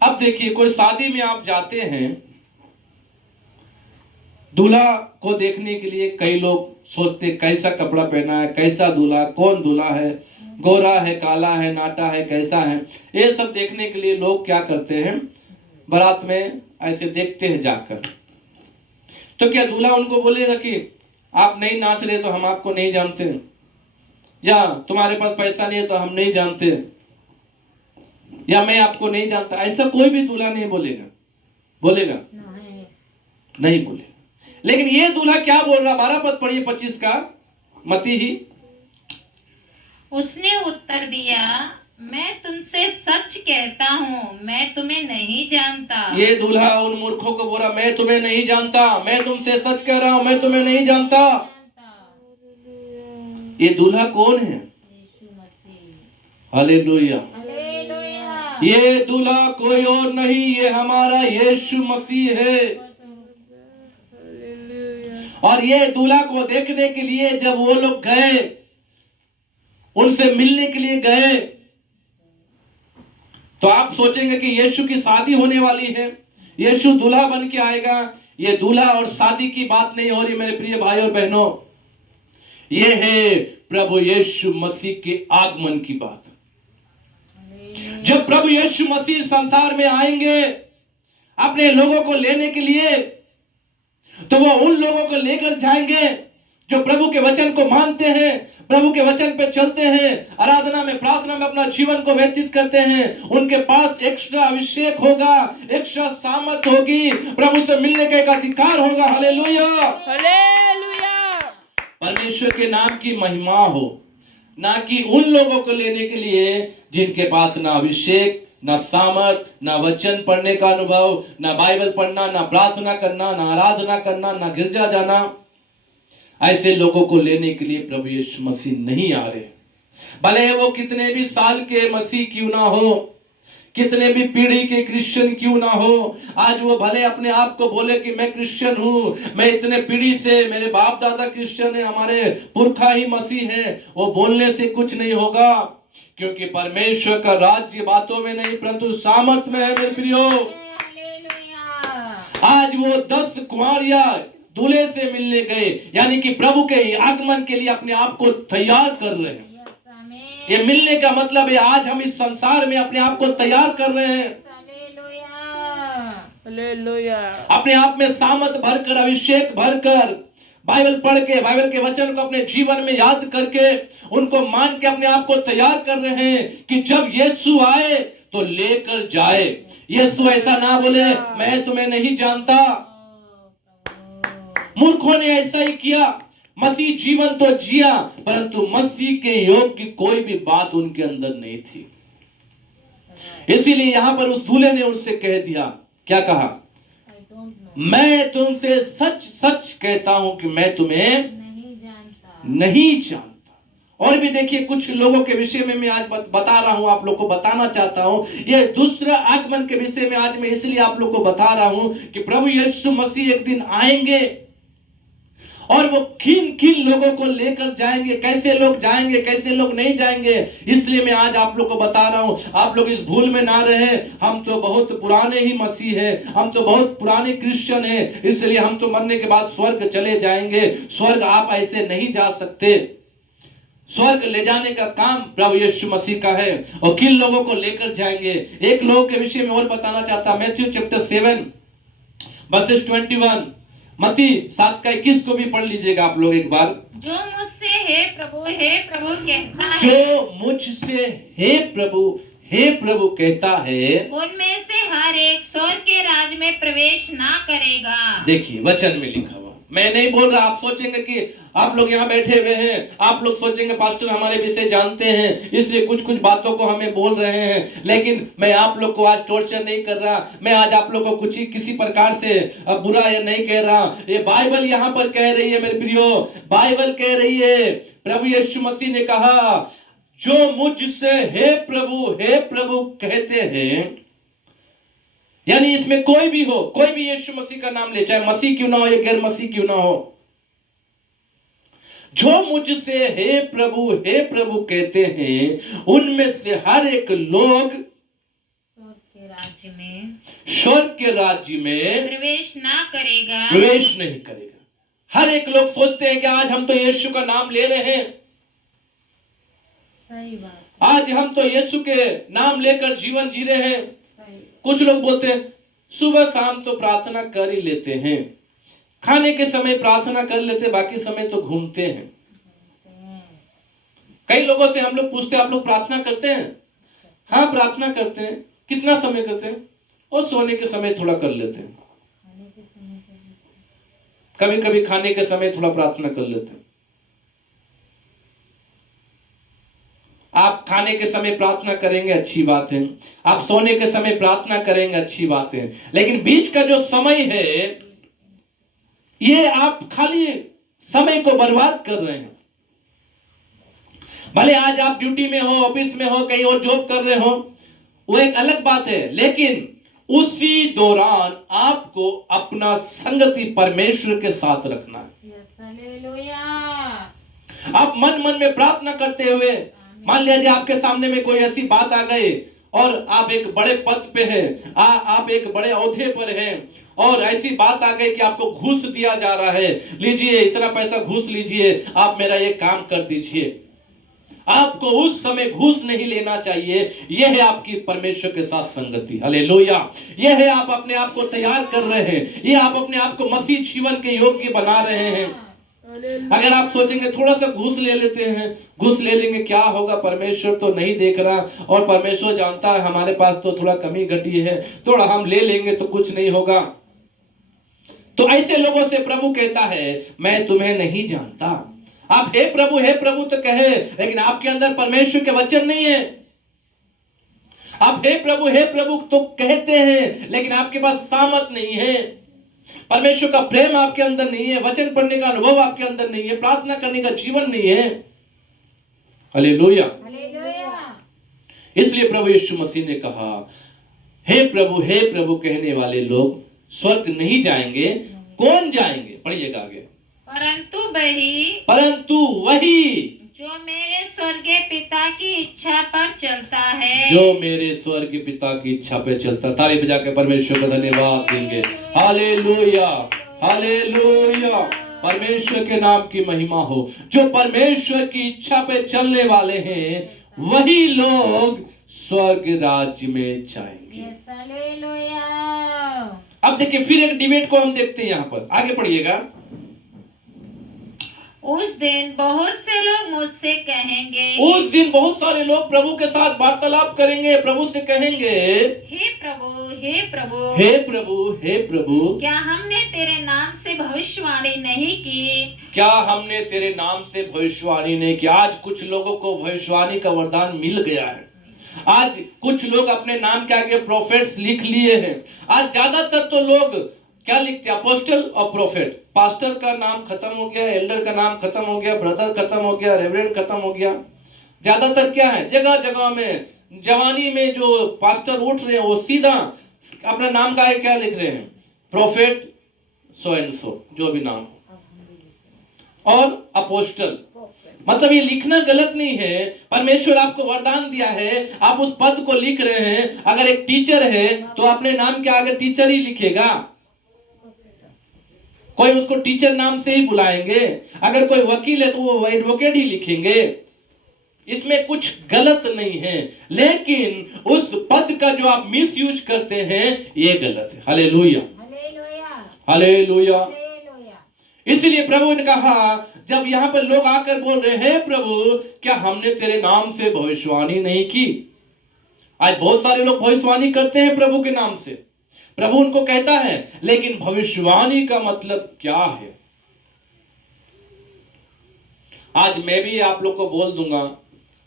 अब देखिए, कोई शादी में आप जाते हैं, दूल्हा को देखने के लिए कई लोग सोचते कैसा कपड़ा पहना है, कैसा दूल्हा, कौन दूल्हा है, गोरा है, काला है, नाटा है, कैसा है, ये सब देखने के लिए लोग क्या करते हैं, बारात में ऐसे देखते हैं जाकर। तो क्या दूल्हा उनको बोलेगा कि आप नहीं नाच रहे तो हम आपको नहीं जानते, या तुम्हारे पास पैसा नहीं है तो हम नहीं जानते, या मैं आपको नहीं जानता? ऐसा कोई भी दूल्हा नहीं बोलेगा। बोलेगा? नहीं बोलेगा। लेकिन ये दूल्हा क्या बोल रहा? 12 पद पढ़िए 25 का, मती ही। उसने उत्तर दिया, मैं तुमसे सच कहता हूँ, मैं तुम्हें नहीं जानता। ये दूल्हा उन मूर्खों को बोला, मैं तुम्हें नहीं जानता, मैं तुमसे सच कह रहा हूँ, मैं तुम्हें नहीं जानता। ये दूल्हा कौन है? यीशु मसीह। हालेलुया। हालेलुया। ये दूल्हा कोई और नहीं, ये हमारा यीशु मसीह है। और ये दूल्हा को देखने के लिए जब वो लोग गए, उनसे मिलने के लिए गए, तो आप सोचेंगे कि यीशु की शादी होने वाली है, यीशु दूल्हा बन के आएगा। ये दूल्हा और शादी की बात नहीं हो रही मेरे प्रिय भाई और बहनों, ये है प्रभु यीशु मसीह के आगमन की बात। जब प्रभु यीशु मसीह संसार में आएंगे अपने लोगों को लेने के लिए, तो वो उन लोगों को लेकर जाएंगे जो प्रभु के वचन को मानते हैं, प्रभु के वचन पे चलते हैं, आराधना में, प्रार्थना में अपना जीवन को व्यतीत करते हैं। उनके पास एक्स्ट्रा अभिषेक होगा, एक्स्ट्रा सामर्थ होगी, प्रभु से मिलने का एक अधिकार होगा। Hallelujah, hallelujah. परमेश्वर के नाम की महिमा हो। ना कि उन लोगों को लेने के लिए जिनके पास ना अभिषेक, ना सामर्थ, ना वचन पढ़ने का अनुभव, ना बाइबल पढ़ना, ना प्रार्थना करना, ना आराधना करना, ना गिरजा जाना। ऐसे लोगों को लेने के लिए प्रभु यीशु मसीह नहीं आ रहे। भले वो कितने भी साल के मसीह क्यों ना हो, कितने भी पीढ़ी के क्रिश्चियन क्यों ना हो, आज वो भले अपने आप को बोले कि मैं क्रिश्चियन हूँ, मैं इतने पीढ़ी से, मेरे बाप दादा क्रिश्चियन है, हमारे पुरखा ही मसीह है, वो बोलने से कुछ नहीं होगा। क्योंकि परमेश्वर का राज्य बातों में नहीं परंतु सामर्थ में है मेरे प्रियो। आज वो 10 कुंवारियां दूल्हे से मिलने गए, यानी कि प्रभु के आगमन के लिए अपने आप को तैयार कर रहे हैं। ये मिलने का मतलब है आज हम इस संसार में अपने आप को तैयार कर रहे हैं, हालेलुया। अपने आप में सामर्थ भरकर, अभिषेक भरकर, बाइबल पढ़ के, बाइबल के वचन को अपने जीवन में याद करके, उनको मान के अपने आप को तैयार कर रहे हैं कि जब यीशु आए तो लेकर जाए। यीशु ऐसा ना बोले मैं तुम्हें नहीं जानता। मूर्खों ने ऐसा ही किया। मसीह जीवन तो जिया, परंतु मसीह के योग की कोई भी बात उनके अंदर नहीं थी। इसीलिए यहां पर उस दूल्हे ने उनसे कह दिया, क्या कहा? मैं तुमसे सच सच कहता हूं कि मैं तुम्हें नहीं जानता। और भी देखिए, कुछ लोगों के विषय में मैं आज बता रहा हूं, आप लोग को बताना चाहता हूं। ये दूसरा आगमन के विषय में आज मैं इसलिए आप लोग को बता रहा हूं कि प्रभु यीशु मसीह एक दिन आएंगे और वो किन किन लोगों को लेकर जाएंगे, कैसे लोग जाएंगे, कैसे लोग नहीं जाएंगे। इसलिए मैं आज आप लोग को बता रहा हूं, आप लोग इस भूल में ना रहे। हम तो बहुत पुराने ही मसीह हैं, हम तो बहुत पुराने क्रिश्चियन हैं, इसलिए हम तो मरने के बाद स्वर्ग चले जाएंगे। स्वर्ग आप ऐसे नहीं जा सकते। स्वर्ग ले जाने का काम प्रभु यीशु मसीह का है। और किन लोगों को लेकर जाएंगे, एक लोग के विषय में और बताना चाहता। मैथ्यू चैप्टर 7 वर्सेस 21, मत्ती 7:21 को भी पढ़ लीजिएगा आप लोग एक बार। जो मुझसे हे प्रभु कहता है, जो मुझसे हे प्रभु कहता है, उनमें से हर एक स्वर्ग के राज में प्रवेश ना करेगा। देखिए वचन में लिखा हुआ, मैं नहीं बोल रहा। आप सोचेंगे कि आप लोग यहाँ बैठे हुए हैं, आप लोग सोचेंगे पास्टर हमारे विषय जानते हैं, इसलिए कुछ कुछ बातों को हमें बोल रहे हैं। लेकिन मैं आप लोग को आज टॉर्चर नहीं कर रहा, मैं आज आप लोग को कुछ किसी प्रकार से बुरा या नहीं कह रहा। ये बाइबल यहाँ पर कह रही है मेरे प्रियो, बाइबल कह रही है। प्रभु यीशु मसीह ने कहा, जो मुझसे हे प्रभु कहते हैं, यानी इसमें कोई भी हो, कोई भी यीशु मसीह का नाम ले, चाहे मसीह क्यों ना हो या गैर मसीह क्यों ना हो, जो मुझसे हे प्रभु कहते हैं, उनमें से हर एक लोग स्वर्ग के राज्य में प्रवेश नहीं करेगा। हर एक लोग सोचते हैं कि आज हम तो यीशु का नाम ले रहे हैं, सही बात, आज हम तो यीशु के नाम लेकर जीवन जी रहे हैं। कुछ लोग बोलते हैं सुबह शाम तो प्रार्थना कर ही लेते हैं, खाने के समय प्रार्थना कर लेते, बाकी समय तो घूमते हैं। कई लोगों से हम लोग पूछते हैं, आप लोग प्रार्थना करते हैं? हाँ प्रार्थना करते हैं। कितना समय करते हैं? और सोने के समय थोड़ा कर लेते हैं, कभी कभी खाने के समय थोड़ा प्रार्थना कर लेते हैं। आप खाने के समय प्रार्थना करेंगे, अच्छी बात है। आप सोने के समय प्रार्थना करेंगे, अच्छी बात है। लेकिन बीच का जो समय है, ये आप खाली समय को बर्बाद कर रहे हैं। भले आज आप ड्यूटी में हो, ऑफिस में हो, कहीं और जॉब कर रहे हो, वो एक अलग बात है। लेकिन उसी दौरान आपको अपना संगति परमेश्वर के साथ रखना है। आप मन मन में प्रार्थना करते हुए, मान लीजिए आपके सामने में कोई ऐसी बात आ गई और आप एक बड़े पद पे हैं, आप एक बड़े ओहदे पर हैं, और ऐसी बात आ गई कि आपको घूस दिया जा रहा है, लीजिए इतना पैसा घूस लीजिए, आप मेरा ये काम कर दीजिए। आपको उस समय घूस नहीं लेना चाहिए। यह है आपकी परमेश्वर के साथ संगति। हालेलुया। यह है आप अपने आप को तैयार कर रहे हैं, ये आप अपने आप को मसीह जीवन के योग्य बना रहे हैं। अगर आप सोचेंगे थोड़ा सा घूस ले लेते हैं, घूस ले लेंगे क्या होगा, परमेश्वर तो नहीं देख रहा और परमेश्वर जानता है हमारे पास तो थोड़ा कमी घटी है, थोड़ा हम ले लेंगे तो कुछ नहीं होगा, तो ऐसे लोगों से प्रभु कहता है मैं तुम्हें नहीं जानता। आप हे प्रभु तो कहे, लेकिन आपके अंदर परमेश्वर के वचन नहीं है। आप हे प्रभु तो कहते हैं, लेकिन आपके पास सामर्थ नहीं है, परमेश्वर का प्रेम आपके अंदर नहीं है, वचन पढ़ने का अनुभव आपके अंदर नहीं है, प्रार्थना करने का जीवन नहीं है। हालेलुया। इसलिए प्रभु यीशु मसीह ने कहा, हे प्रभु कहने वाले लोग स्वर्ग नहीं जाएंगे। कौन जाएंगे? पढ़िएगा आगे। परंतु वही जो मेरे स्वर्गीय पिता की इच्छा पर चलता है, जो मेरे स्वर्गीय पिता की इच्छा पर चलता। ताली बजा के परमेश्वर का धन्यवाद देंगे। Hallelujah, hallelujah. परमेश्वर के नाम की महिमा हो। जो परमेश्वर की इच्छा पे चलने वाले हैं, वही लोग स्वर्ग राज्य में जाएंगे। अब देखिए, फिर एक डिबेट को हम देखते हैं यहाँ पर। आगे पढ़िएगा। उस दिन बहुत से लोग मुझसे कहेंगे, उस दिन बहुत सारे लोग प्रभु के साथ वार्तालाप करेंगे, प्रभु से कहेंगे, हे प्रभु, हे प्रभु, हे प्रभु, हे प्रभु, क्या हमने तेरे नाम से भविष्यवाणी नहीं की? क्या हमने तेरे नाम से भविष्यवाणी नहीं की? आज कुछ लोगों को भविष्यवाणी का वरदान मिल गया है। आज कुछ लोग अपने नाम के आगे प्रोफेट्स लिख लिए हैं। आज ज्यादातर तो लोग क्या लिखते हैं? अपोस्टल और प्रोफेट। पास्टर का नाम खत्म हो गया, एल्डर का नाम खत्म हो गया, ब्रदर खत्म हो गया, रेवरेंड खत्म हो गया। ज्यादातर क्या है, जगह जगह में जवानी में जो पास्टर उठ रहे हैं वो सीधा अपना नाम का क्या लिख रहे हैं? प्रोफेट सो एंड सो, जो भी नाम हो, और अपोस्टल। मतलब ये लिखना गलत नहीं है, परमेश्वर आपको वरदान दिया है, आप उस पद को लिख रहे हैं। अगर एक टीचर है तो अपने नाम के आगे टीचर ही लिखेगा, कोई उसको टीचर नाम से ही बुलाएंगे। अगर कोई वकील है तो वो एडवोकेट ही लिखेंगे। इसमें कुछ गलत नहीं है, लेकिन उस पद का जो आप मिस यूज करते हैं ये गलत है। Hallelujah, hallelujah. इसलिए प्रभु ने कहा, जब यहाँ पर लोग आकर बोल रहे हैं, प्रभु क्या हमने तेरे नाम से भविष्यवाणी नहीं की? आज बहुत सारे लोग भविष्यवाणी करते हैं प्रभु के नाम से, प्रभु उनको कहता है, लेकिन भविष्यवाणी का मतलब क्या है? आज मैं भी आप लोग को बोल दूंगा,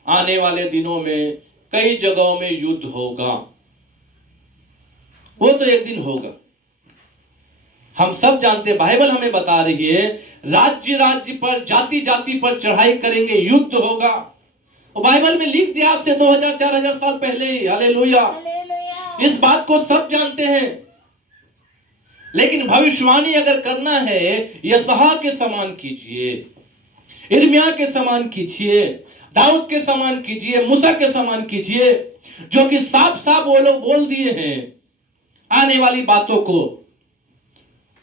आने वाले दिनों में कई जगहों में युद्ध होगा। वो तो एक दिन होगा, हम सब जानते हैं। बाइबल हमें बता रही है, राज्य राज्य पर, जाति जाति पर चढ़ाई करेंगे, युद्ध होगा। और बाइबल में लिख दिया आज से 2000-4000 साल पहले ही। हालेलुया, इस बात को सब जानते हैं। लेकिन भविष्यवाणी अगर करना है, यशायाह के समान कीजिए, यिर्मयाह के समान कीजिए, दाऊद के समान कीजिए, मूसा के समान कीजिए, जो कि साफ साफ वो लोग बोल दिए हैं, आने वाली बातों को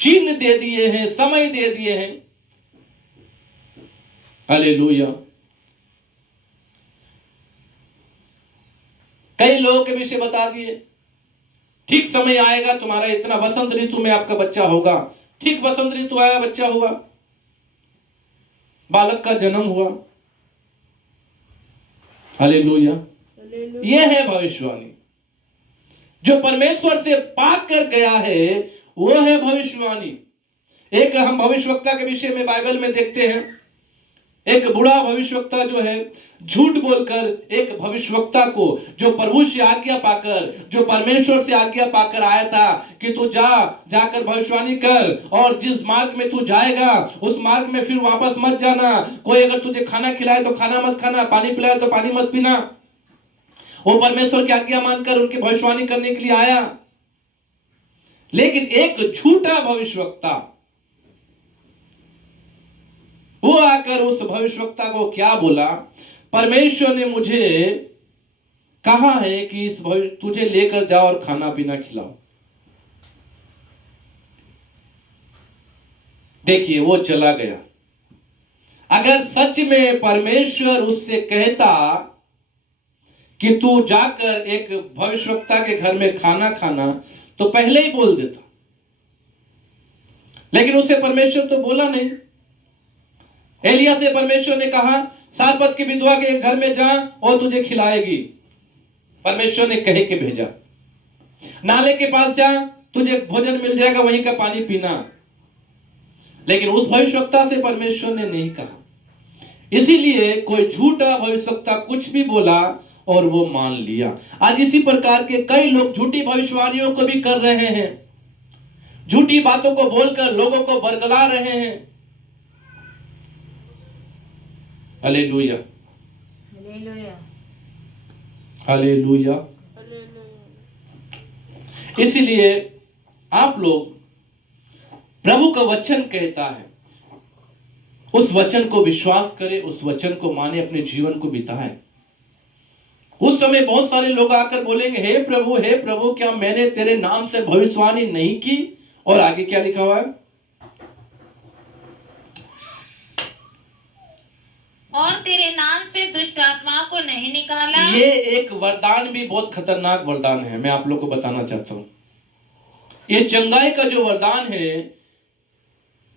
चिन्ह दे दिए हैं, समय दे दिए हैं। हालेलुया। कई लोगों के विषय बता दिए, ठीक समय आएगा तुम्हारा, इतना वसंत ऋतु में आपका बच्चा होगा। ठीक वसंत ऋतु आया, बच्चा हुआ, बालक का जन्म हुआ। हालेलुया। यह है भविष्यवाणी जो परमेश्वर से पाक कर गया है, वो है भविष्यवाणी। एक हम भविष्यवक्ता के विषय में बाइबल में देखते हैं, एक बूढ़ा भविष्यवक्ता जो है, झूठ बोलकर एक भविष्यवक्ता को, जो प्रभु से आज्ञा पाकर, जो परमेश्वर से आज्ञा पाकर आया था कि तू जाकर भविष्यवाणी कर, और जिस मार्ग में तू जाएगा उस मार्ग में फिर वापस मत जाना। कोई अगर तुझे खाना खिलाए तो खाना मत खाना, पानी पिलाए तो पानी मत पीना। वो परमेश्वर की आज्ञा मानकर उनकी भविष्यवाणी करने के लिए आया। लेकिन एक झूठा भविष्यवक्ता, वो आकर उस भविष्यवक्ता को क्या बोला? परमेश्वर ने मुझे कहा है कि तुझे लेकर जाओ और खाना पीना खिलाओ। देखिए, वो चला गया। अगर सच में परमेश्वर उससे कहता कि तू जाकर एक भविष्यवक्ता के घर में खाना खाना, तो पहले ही बोल देता। लेकिन उसे परमेश्वर तो बोला नहीं। एलिया से परमेश्वर ने कहा, सारपत की विधवा के घर में जा और तुझे खिलाएगी। परमेश्वर ने कहे के भेजा। नाले के पास जा, तुझे भोजन मिल जाएगा, वहीं का पानी पीना। लेकिन उस भविष्यवक्ता से परमेश्वर ने नहीं कहा। इसीलिए कोई झूठा भविष्यवक्ता कुछ भी बोला और वो मान लिया। आज इसी प्रकार के कई लोग झूठी भविष्यवाणियों को भी कर रहे हैं, झूठी बातों को बोलकर लोगों को बरगला रहे हैं। Hallelujah, hallelujah. इसलिए आप लोग, प्रभु का वचन कहता है, उस वचन को विश्वास करें, उस वचन को माने, अपने जीवन को बिताएं। उस समय बहुत सारे लोग आकर बोलेंगे, हे प्रभु क्या मैंने तेरे नाम से भविष्यवाणी नहीं की? और आगे क्या लिखा हुआ है? और तेरे नाम से दुष्ट आत्माओं को नहीं निकाला। ये एक वरदान भी बहुत खतरनाक वरदान है, मैं आप लोग को बताना चाहता हूं। ये चंगाई का जो वरदान है,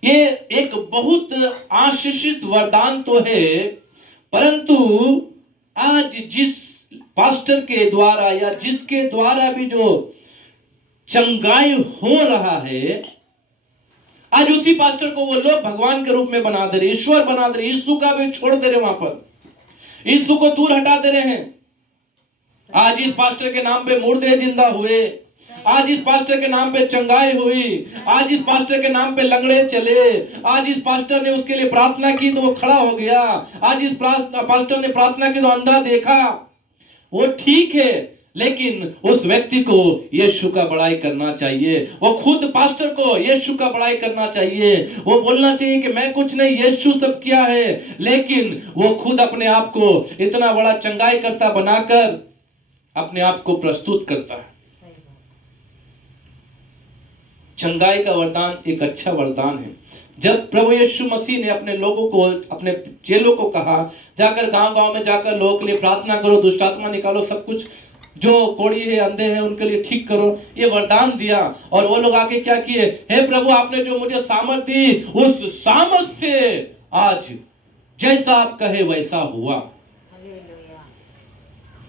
ये एक बहुत आशीषित वरदान तो है, परंतु आज जिस पास्टर के द्वारा या जिसके द्वारा भी जो चंगाई हो रहा है, आज उसी पास्टर को वो लोग भगवान के रूप में बना दे रहे, ईश्वर बना दे रहे, यीशु का भी छोड़ दे रहे, वहां पर यीशु को दूर हटा दे रहे हैं। आज इस पास्टर के नाम पे मुर्दे जिंदा हुए, आज इस पास्टर के नाम पे चंगाई हुई, आज इस पास्टर के नाम पे लंगड़े चले, आज इस पास्टर ने उसके लिए प्रार्थना की तो वो खड़ा हो गया, आज इस पास्टर ने प्रार्थना की तो अंधा देखा। वो ठीक है, लेकिन उस व्यक्ति को यीशु का बड़ाई करना चाहिए, वो खुद पास्टर को यीशु का बड़ाई करना चाहिए। वो बोलना चाहिए कि मैं कुछ नहीं, यीशु सब किया है, लेकिन वो खुद अपने आप को इतना बड़ा चंगाई करता बनाकर अपने आप को प्रस्तुत करता है। चंगाई का वरदान एक अच्छा वरदान है। जब प्रभु यीशु मसीह ने अपने लोगों को, अपने चेलों को कहा, जाकर गांव-गांव में जाकर लोगों के लिए प्रार्थना करो, दुष्ट आत्मा निकालो, सब कुछ जो कोढ़ी है, अंधे हैं, उनके लिए ठीक करो, ये वरदान दिया। और वो लोग आके क्या किए, हे प्रभु आपने जो मुझे सामर्थ दी, उस सामर्थ से आज जैसा आप कहे वैसा हुआ।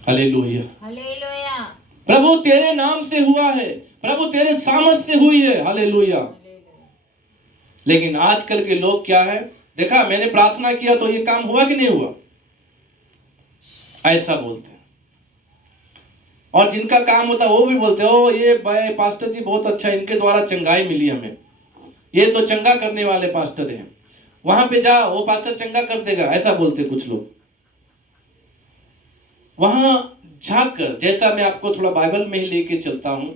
Hallelujah, hallelujah. प्रभु तेरे नाम से हुआ है, प्रभु तेरे सामर्थ से हुई है। हालेलुया। लेकिन आजकल के लोग क्या है, देखा मैंने प्रार्थना किया तो ये काम हुआ कि नहीं हुआ, ऐसा बोलते हैं। और जिनका काम होता है वो भी बोलते हैं, ओ ये पास्टर जी बहुत अच्छा, इनके द्वारा चंगाई मिली हमें, ये तो चंगा करने वाले पास्टर हैं, वहां पे जा वो पास्टर चंगा कर देगा, ऐसा बोलते कुछ लोग। वहां जाकर, जैसा मैं आपको थोड़ा बाइबल में ही लेके चलता हूं,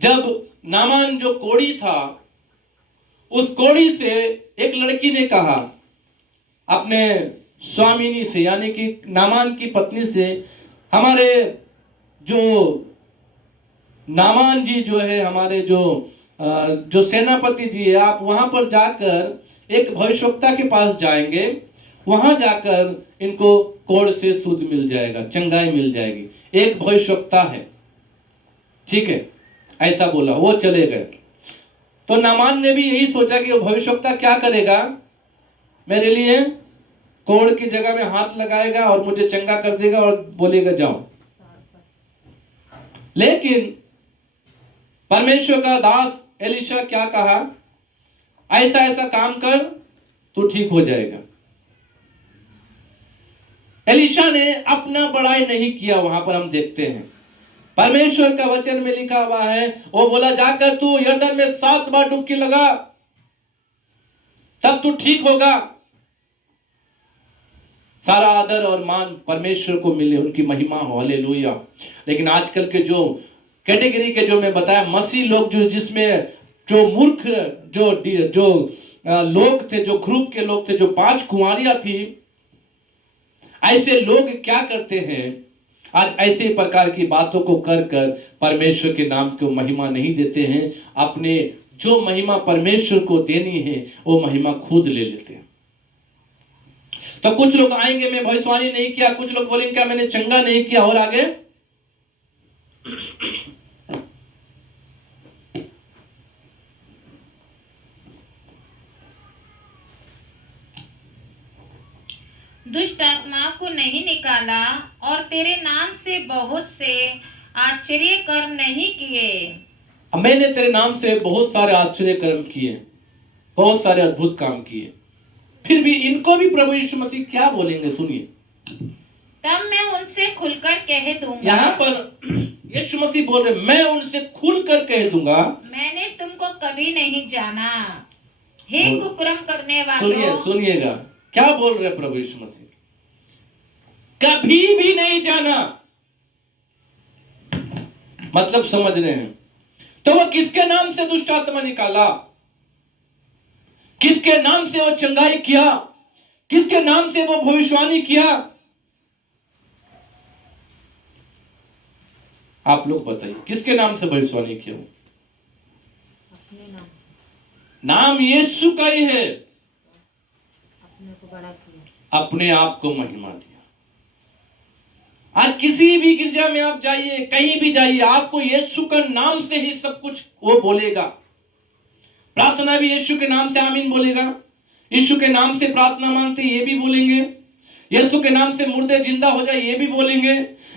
जब नामान जो कोढ़ी था, उस कोढ़ी से एक लड़की ने कहा अपने स्वामिनी से, यानी कि नामान की पत्नी से, हमारे जो नामान जी जो है, हमारे जो सेनापति जी है, आप वहां पर जाकर एक भविष्यवक्ता के पास जाएंगे, वहां जाकर इनको कोढ़ से शुद्ध मिल जाएगा, चंगाई मिल जाएगी। एक भविष्यवक्ता है, ठीक है, ऐसा बोला। वो चले गए। तो नामान ने भी यही सोचा कि वो भविष्यवक्ता क्या करेगा, मेरे लिए कोढ़ की जगह में हाथ लगाएगा और मुझे चंगा कर देगा और बोलेगा जाओ। लेकिन परमेश्वर का दास एलीशा क्या कहा, ऐसा ऐसा काम कर, तो ठीक हो जाएगा। एलीशा ने अपना बड़ाई नहीं किया। वहां पर हम देखते हैं परमेश्वर का वचन में लिखा हुआ है, वो बोला जाकर तू यरदन में 7 बार डुबकी लगा, तब तू ठीक होगा। सारा आदर और मान परमेश्वर को मिले, उनकी महिमा हो, हालेलुया। लेकिन आजकल के जो कैटेगरी के जो मैं बताया मसीह लोग, जो जिसमें जो मूर्ख जो लोग थे, जो ग्रुप के लोग थे, जो 5 कुंवारियां थी, ऐसे लोग क्या करते हैं, आज ऐसे प्रकार की बातों को कर कर परमेश्वर के नाम को महिमा नहीं देते हैं। अपने जो महिमा परमेश्वर को देनी है वो महिमा खुद ले लेते हैं। तो कुछ लोग आएंगे, मैं भविष्यवाणी नहीं किया, कुछ लोग बोलेंगे क्या मैंने चंगा नहीं किया, और आगे दुष्ट आत्माओं को नहीं निकाला और तेरे नाम से बहुत से आश्चर्य कर्म नहीं किए। मैंने तेरे नाम से बहुत सारे आश्चर्य कर्म किए, बहुत सारे अद्भुत काम किए, फिर भी इनको भी प्रभु यीशु मसीह क्या बोलेंगे, सुनिए। तब मैं उनसे खुलकर कह दूंगा, यहाँ पर यीशु मसीह बोल रहे, मैं उनसे खुलकर कह दूंगा, मैंने तुमको कभी नहीं जाना, हे कुकर्म करने वालों। सुनिएगा क्या बोल रहे प्रभु यीशु मसीह, कभी भी नहीं जाना, मतलब समझ रहे हैं। तो वो किसके नाम से दुष्ट आत्मा निकाला, किसके नाम से वो चंगाई किया, किसके नाम से वो भविष्यवाणी किया, आप लोग बताइए, किसके नाम से भविष्यवाणी किया? अपने नाम से। नाम यीशु का ही है, अपने को बड़ा किया, अपने आप को महिमा दिया। आज किसी भी गिरजा में आप जाइए, कहीं भी जाइए, आपको यीशु का नाम से ही सब कुछ वो बोलेगा। प्रार्थना भी यीशु के नाम से आमीन बोलेगा, यीशु के नाम से प्रार्थना मांगते ये भी बोलेंगे, यीशु के नाम से मुर्दे जिंदा हो जाए ये भी बोलेंगे,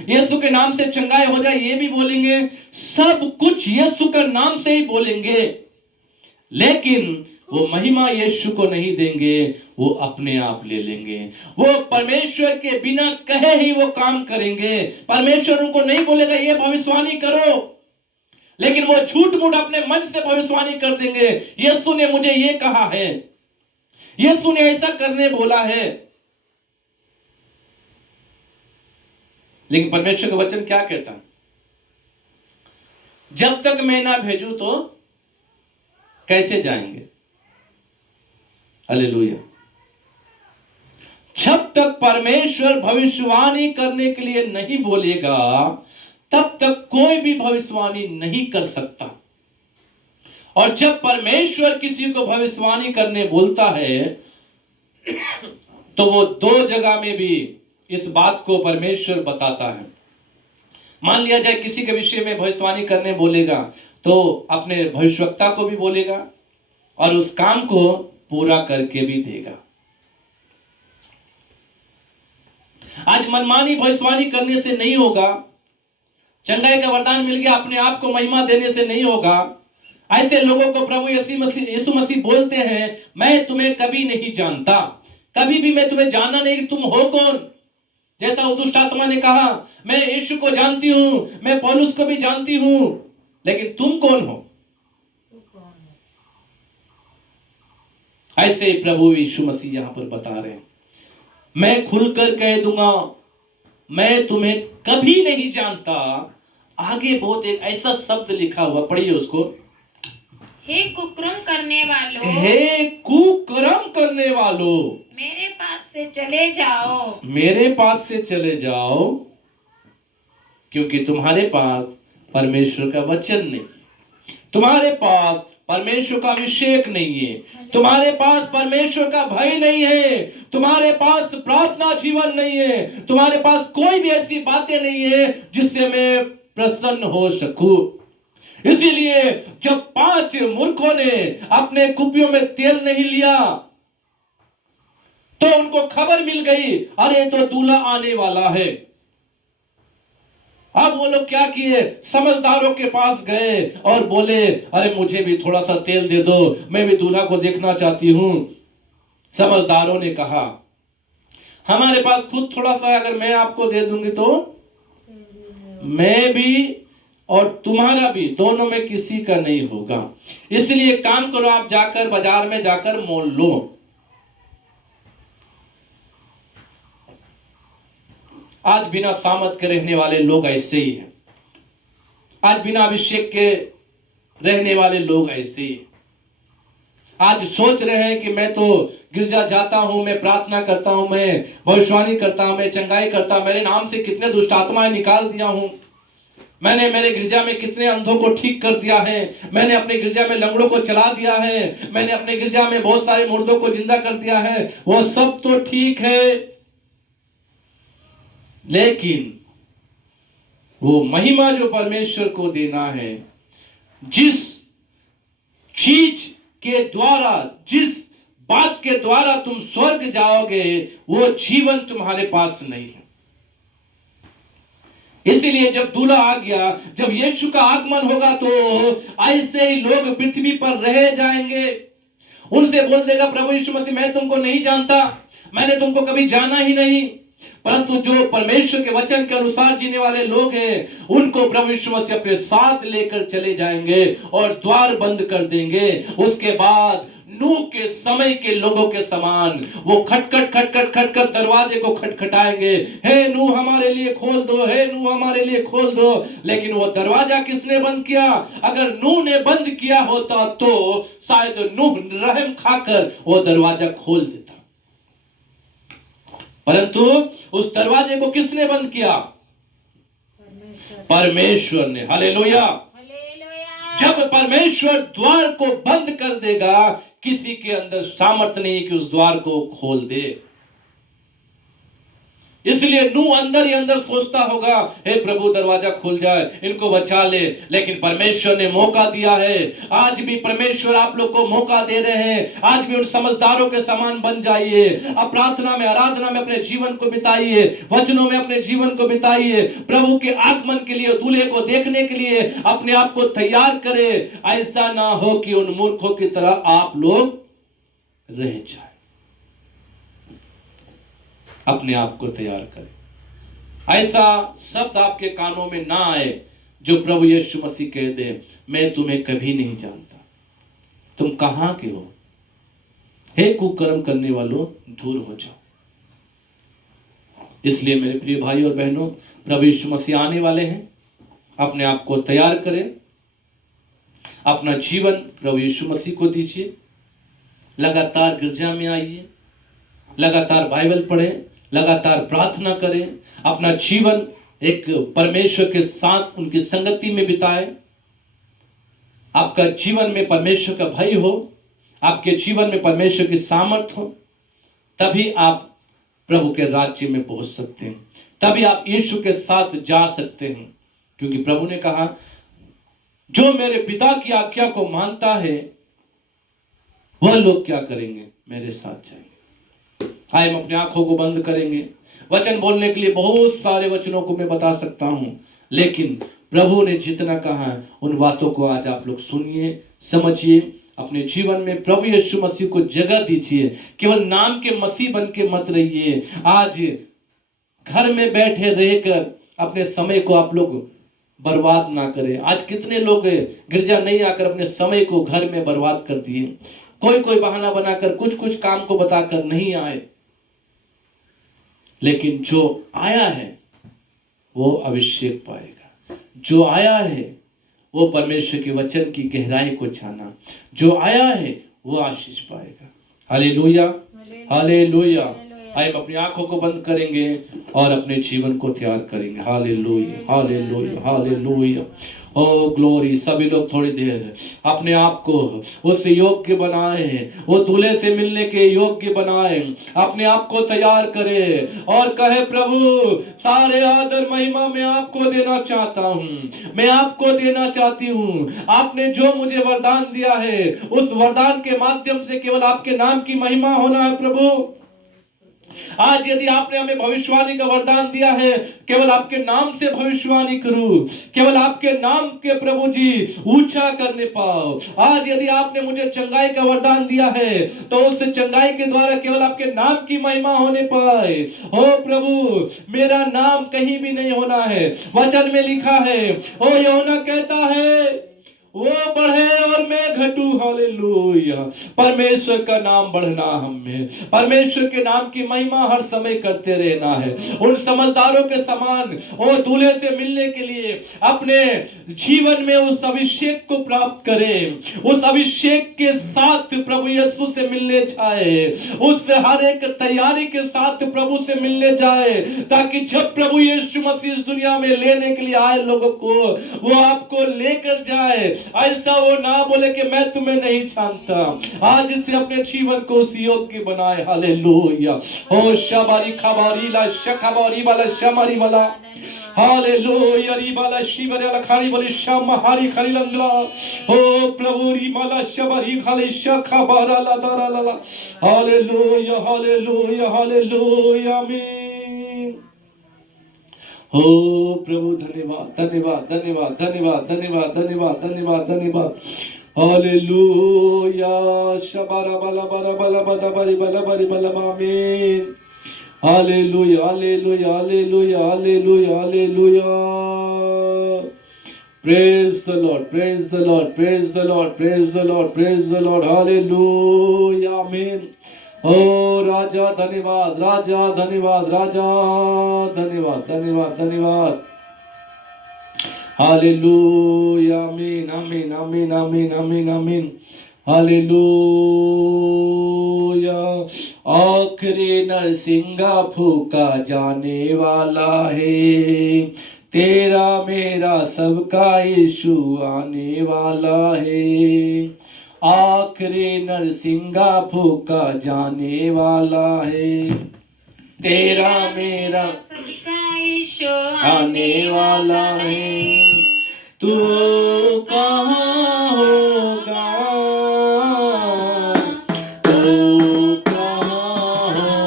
यीशु के नाम से चंगाई हो जाए ये भी बोलेंगे, सब कुछ यीशु के नाम से ही बोलेंगे। लेकिन वो महिमा यीशु को नहीं देंगे, वो अपने आप ले लेंगे। वो परमेश्वर के बिना कहे ही वो काम करेंगे। परमेश्वर उनको नहीं बोलेगा ये भविष्यवाणी करो, लेकिन वो झूठ मूठ अपने मन से भविष्यवाणी कर देंगे। यीशु ने मुझे ये कहा है, यीशु ने ऐसा करने बोला है। लेकिन परमेश्वर का वचन क्या कहता है? जब तक मैं ना भेजूं तो कैसे जाएंगे? हालेलुया। जब तक परमेश्वर भविष्यवाणी करने के लिए नहीं बोलेगा, तब तक कोई भी भविष्यवाणी नहीं कर सकता। और जब परमेश्वर किसी को भविष्यवाणी करने बोलता है, तो वो दो जगह में भी इस बात को परमेश्वर बताता है। मान लिया जाए किसी के विषय में भविष्यवाणी करने बोलेगा, तो अपने भविष्यवक्ता को भी बोलेगा और उस काम को पूरा करके भी देगा। आज मनमानी भविष्यवाणी करने से नहीं होगा, चंगाई का वरदान मिल गया अपने आप को महिमा देने से नहीं होगा। ऐसे लोगों को प्रभु यीशु मसीह बोलते हैं, मैं तुम्हें कभी नहीं जानता, कभी भी मैं तुम्हें जाना नहीं, तुम हो कौन? जैसा उस दुष्ट आत्मा ने कहा, मैं यीशु को जानती हूं, मैं पौलुस को भी जानती हूं, लेकिन तुम कौन हो? ऐसे प्रभु यीशु मसीह यहां पर बता रहे हैं, मैं खुलकर कह दूंगा, मैं तुम्हें कभी नहीं जानता। आगे बहुत एक ऐसा शब्द लिखा हुआ, पढ़िए उसको। हे कुकर्म करने वालों, हे कुकर्म करने वालों, मेरे पास से चले जाओ, मेरे पास से चले जाओ, क्योंकि तुम्हारे पास परमेश्वर का वचन नहीं, तुम्हारे पास परमेश्वर का अभिषेक नहीं है, तुम्हारे पास परमेश्वर का भय नहीं है, तुम्हारे पास प्रार्थना जीवन नहीं है, तुम्हारे पास कोई भी ऐसी बातें नहीं है जिससे मैं प्रसन्न हो सकूं। इसीलिए जब 5 मूर्खों ने अपने कुपियों में तेल नहीं लिया, तो उनको खबर मिल गई, अरे तो दूल्हा आने वाला है। अब वो लोग क्या किए? समझदारों के पास गए और बोले, अरे मुझे भी थोड़ा सा तेल दे दो, मैं भी दूल्हा को देखना चाहती हूं। समझदारों ने कहा, हमारे पास खुद थोड़ा सा, अगर मैं आपको दे दूंगी तो मैं भी और तुम्हारा भी, दोनों में किसी का नहीं होगा। इसलिए काम करो, आप जाकर बाजार में जाकर मोल लो। आज बिना सामर्थ के रहने वाले लोग ऐसे ही हैं। आज बिना अभिषेक के रहने वाले लोग ऐसे ही हैं। आज सोच रहे हैं कि मैं तो गिरजा जाता हूं, मैं प्रार्थना करता हूं, मैं भविष्यवाणी करता हूं, मैं चंगाई करता हूं, मेरे नाम से कितने दुष्ट आत्माएं निकाल दिया हूं, मैंने मेरे गिरजा में कितने अंधों को ठीक कर दिया है, मैंने अपने गिरजा में लंगड़ों को चला दिया है, मैंने अपने गिरजा में बहुत सारे मुर्दों को जिंदा कर दिया है। वो सब तो ठीक है, लेकिन वो महिमा जो परमेश्वर को देना है, जिस चीज के द्वारा, जिस बात के द्वारा तुम स्वर्ग जाओगे, वो जीवन तुम्हारे पास नहीं है। इसीलिए जब दूल्हा आ गया, जब यीशु का आगमन होगा, तो ऐसे ही लोग पृथ्वी पर रह जाएंगे। उनसे बोल देगा प्रभु यीशु मसीह, मैं तुमको नहीं जानता, मैंने तुमको कभी जाना ही नहीं। परंतु जो परमेश्वर के वचन के अनुसार जीने वाले लोग हैं, उनको प्रभु यीशु मसीह अपने साथ लेकर चले जाएंगे और द्वार बंद कर देंगे। उसके बाद नूह के समय के लोगों के समान वो खटखट खटखट खटखट दरवाजे को खटखटाएंगे, हे नूह हमारे लिए खोल दो, हे नूह हमारे लिए खोल दो। लेकिन वो दरवाजा किसने बंद किया? अगर नूह ने बंद किया होता तो शायद नूह रहम खाकर वो दरवाजा खोल देता, परंतु उस दरवाजे को किसने बंद किया? परमेश्वर ने। हालेलुया। जब परमेश्वर द्वार को बंद कर देगा, किसी के अंदर सामर्थ्य नहीं कि उस द्वार को खोल दे। इसलिए नूह अंदर ही अंदर सोचता होगा, हे प्रभु दरवाजा खुल जाए, इनको बचा ले। लेकिन परमेश्वर ने मौका दिया है। आज भी परमेश्वर आप लोग को मौका दे रहे हैं। आज भी उन समझदारों के समान बन जाइए। अब प्रार्थना में, आराधना में अपने जीवन को बिताइए, वचनों में अपने जीवन को बिताइए। प्रभु के आगमन के लिए, दूल्हे को देखने के लिए अपने आप को तैयार करें। ऐसा ना हो कि उन मूर्खों की तरह आप लोग रह जाए। अपने आप को तैयार करें। ऐसा शब्द आपके कानों में ना आए जो प्रभु यीशु मसीह कह दे, मैं तुम्हें कभी नहीं जानता, तुम कहां के हो, हे कुकर्म करने वालों, दूर हो जाओ। इसलिए मेरे प्रिय भाई और बहनों, प्रभु यीशु मसीह आने वाले हैं। अपने आप को तैयार करें। अपना जीवन प्रभु यीशु मसीह को दीजिए। लगातार गिरजा में आइए, लगातार बाइबल पढ़ें, लगातार प्रार्थना करें। अपना जीवन एक परमेश्वर के साथ उनकी संगति में बिताएं। आपका जीवन में परमेश्वर का भय हो, आपके जीवन में परमेश्वर की सामर्थ हो, तभी आप प्रभु के राज्य में पहुंच सकते हैं। तभी आप यीशु के साथ जा सकते हैं। क्योंकि प्रभु ने कहा, जो मेरे पिता की आज्ञा को मानता है वह लोग क्या करेंगे, मेरे साथ जाएंगे। आइए हम अपनी आंखों को बंद करेंगे। वचन बोलने के लिए बहुत सारे वचनों को मैं बता सकता हूं, लेकिन प्रभु ने जितना कहा है उन बातों को आज आप लोग सुनिए, समझिए। अपने जीवन में प्रभु यीशु मसीह को जगह दीजिए। केवल नाम के मसीह बन के मत रहिए। आज घर में बैठे रहकर अपने समय को आप लोग बर्बाद ना करें। आज कितने लोग गिरजा नहीं आकर अपने समय को घर में बर्बाद कर दिए। कोई बहाना बनाकर, कुछ काम को बताकर नहीं आए। लेकिन जो आया है वो अभिषेक पाएगा। जो आया है वो परमेश्वर के वचन की गहराई को जाना। जो आया है वो आशीष पाएगा। Hallelujah, hallelujah. आइए हम अपनी आंखों को बंद करेंगे और अपने जीवन को तैयार करेंगे। हालेलुया, हालेलुया, हालेलुया। O glory. सभी लोग थोड़ी देर अपने आप को उस योग्य बनाए, वो दूल्हे से मिलने के योग्य बनाए। अपने आप को तैयार करें और कहे, प्रभु सारे आदर महिमा मैं आपको देना चाहता हूँ, मैं आपको देना चाहती हूँ। आपने जो मुझे वरदान दिया है उस वरदान के माध्यम से केवल आपके नाम की महिमा होना है। प्रभु आज यदि आपने हमें भविष्यवाणी का वरदान दिया है, केवल आपके नाम से भविष्यवाणी करूं, केवल आपके नाम के प्रभु जी ऊंचा करने पाओ। आज यदि आपने मुझे चंगाई का वरदान दिया है तो उस चंगाई के द्वारा केवल आपके नाम की महिमा होने पाए। हो प्रभु, मेरा नाम कहीं भी नहीं होना है। वचन में लिखा है, ओ यूहन्ना कहता है, वो बढ़े और मैं घटूं। हालेलुया। परमेश्वर का नाम बढ़ना हमें, परमेश्वर के नाम की महिमा हर समय करते रहना है। उन समझदारों के समान और दूल्हे से मिलने के लिए अपने जीवन में उस अभिषेक को प्राप्त करें। उस अभिषेक के साथ प्रभु यीशु से मिलने जाए, उस हर एक तैयारी के साथ प्रभु से मिलने जाए, ताकि जब प्रभु यीशु मसीह इस दुनिया में लेने के लिए आए लोगों को, वो आपको लेकर जाए। ऐसा वो ना बोले कि मैं तुम्हें नहीं जानता। आज से अपने जीवन को उस योग्य बनाए। हालेलुया। ओ शबारी खबारी ला शखबारी वाला शमारी वाला, हालेलुया। री वाला शिवरे वाला खारी वाली शमहारी खाली लंगला। ओ प्रभु री वाला शबारी खाली शखबारा ला दारा ला। हालेलुया, हालेलुया, हालेलुया। आमीन। हो प्रभु, धन्यवाद, धन्यवाद, धन्यवाद, धन्यवाद, धन्यवाद, धन्यवाद, धन्यवाद, धन्यवाद। हालेलुया। शबारा बला बला बला बला बरी बला बरी बला। आमीन। हालेलुया, हालेलुया, हालेलुया, हालेलुया, hallelujah. Praise the Lord, praise the Lord, praise the Lord, praise the Lord, praise the Lord. Hallelujah, amen. ओ राजा धन्यवाद, राजा धन्यवाद, राजा धन्यवाद, धन्यवाद, धन्यवाद। हालेलुया, आमीन, आमीन, आमीन, आमीन, आमीन, आमीन। हालेलुया। आखिरी नरसिंगा फूका जाने वाला है, तेरा मेरा सबका यीशु आने वाला है। आखिरी नरसिंगा फूका जाने वाला है। तेरा मेरा सबका यीशु आने वाला है। तू कहाँ होगा, तू कहाँ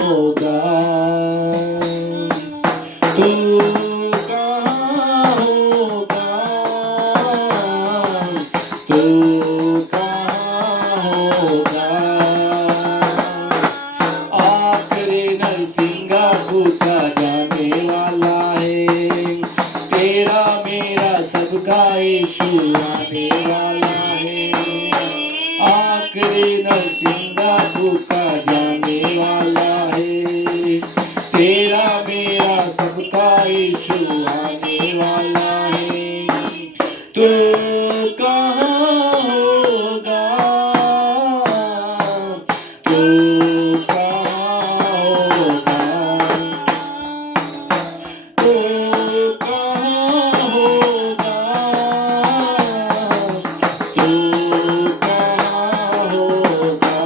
होगा, तू कहाँ होगा, तू कहाँ होगा। आखिरी नरसिंगा पूछा जाने वाला है, तेरा मेरा सबका यीशु आने वाला है। आखिरी नरसिंगा पूछा जाने वाला है, तेरा मेरा सबका यीशु आने वाला है। तू कहाँ होगा, तू कहाँ होगा, तू कहाँ होगा, तू कहाँ होगा।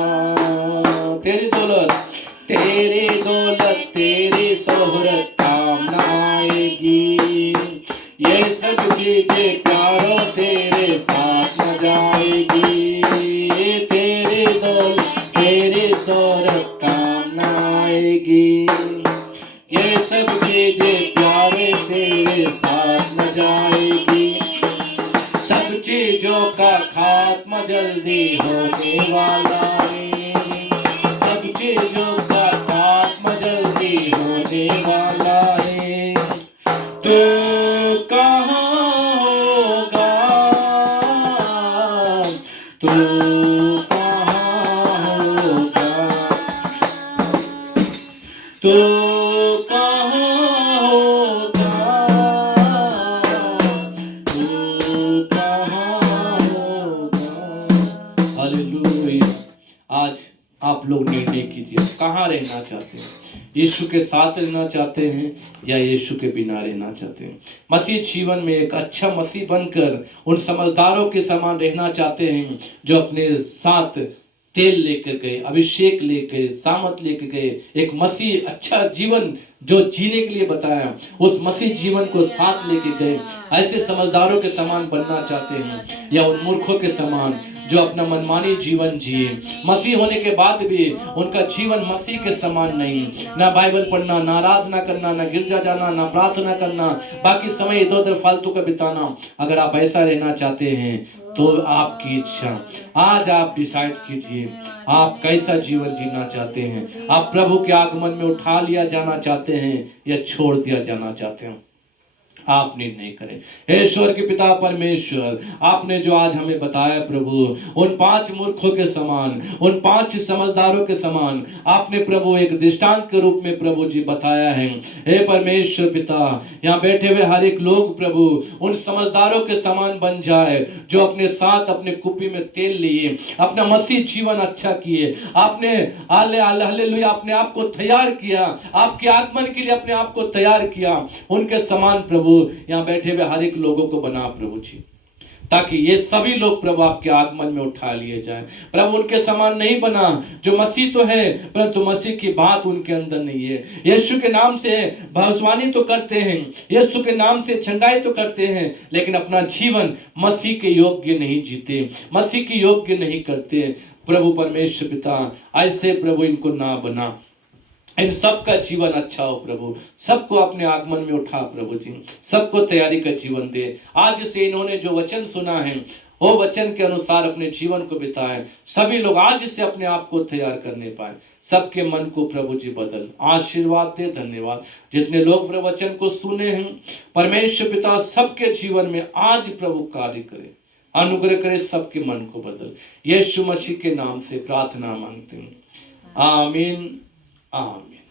तेरी दौलत तेरी शोहरत काम न आएगी, ये सब चीजें प्यारो तेरे साथ न जाएगी। तेरी दौलत तेरी शोहरत काम न आएगी, ये सब चीजें प्यारे तेरे साथ न जाएगी। सब चीजों का खात्मा जल्दी होने वाला है, सब चीजों का खात्मा जल्दी होने वाला है। तू कहाँ होगा, तू कहाँ होगा, तू कहाँ होगा, तू कहाँ होगा। हालेलुया। आज आप लोग निर्णय कीजिए, कहाँ रहना चाहते हैं? यीशु के साथ रहना चाहते हैं या यीशु के बिना रहना चाहते हैं? मसीह जीवन में एक अच्छा मसीह बनकर उन समझदारों के समान रहना चाहते हैं जो अपने साथ तेल लेकर गए, अभिषेक लेकर, सामत लेकर गए, एक मसीह अच्छा जीवन जो जीने के लिए बताया, उस मसीह जीवन को साथ लेके गए। ऐसे समझदारों के समान बनना चाहते हैं या उन मूर्खों के समान जो अपना मनमानी जीवन जिए, मसीह होने के बाद भी उनका जीवन मसीह के समान नहीं, ना बाइबल पढ़ना, ना आराधना करना, ना गिरजा जाना, ना प्रार्थना करना, बाकी समय इधर उधर फालतू का बिताना। अगर आप ऐसा रहना चाहते हैं तो आपकी इच्छा, आज आप डिसाइड कीजिए आप कैसा जीवन जीना चाहते हैं। आप प्रभु के आगमन में उठा लिया जाना चाहते हैं या छोड़ दिया जाना चाहते हैं? आप निर्णय करें। हे ईश्वर के पिता परमेश्वर, आपने जो आज हमें बताया प्रभु, उन 5 मूर्खों के समान, उन 5 समझदारों के समान आपने प्रभु एक दृष्टांत के रूप में प्रभु जी बताया है। हे परमेश्वर पिता, यहाँ बैठे हुए हर एक लोग प्रभु उन समझदारों के समान बन जाए जो अपने साथ अपने कुप्पी में तेल लिए, अपना मसीह जीवन अच्छा किए, आपने हालेलुया अपने आप को तैयार किया, आपके आगमन के लिए अपने आप को तैयार किया। उनके समान प्रभु यहाँ बैठे हुए हर एक लोगों को बना प्रभु जी, ताकि ये सभी लोग प्रभु आपके आगमन में उठा लिए जाएं। प्रभु उनके समान नहीं बना जो मसीह तो है परंतु मसीह की बात उनके अंदर नहीं है। यीशु के नाम से भविष्यवाणी तो करते हैं, यीशु के नाम से छंडाई तो करते हैं, लेकिन अपना जीवन मसीह के योग्य नहीं जीते, मसीह के योग्य नहीं करते। प्रभु परमेश्वर पिता, ऐसे प्रभु इनको ना बना, इन सबका जीवन अच्छा हो प्रभु, सबको अपने आगमन में उठा प्रभु जी, सबको तैयारी का जीवन दे। आज से इन्होंने जो वचन सुना है वो वचन के अनुसार अपने जीवन को बिताए, सभी लोग आज से अपने आप को तैयार करने पाए। सबके मन को प्रभु जी बदल, आशीर्वाद दे। धन्यवाद जितने लोग प्रभु वचन को सुने हैं, परमेश्वर पिता सबके जीवन में आज प्रभु कार्य करे, अनुग्रह करे, सबके मन को बदल। यीशु मसीह के नाम से प्रार्थना मांगते हैं, आमीन आमीन।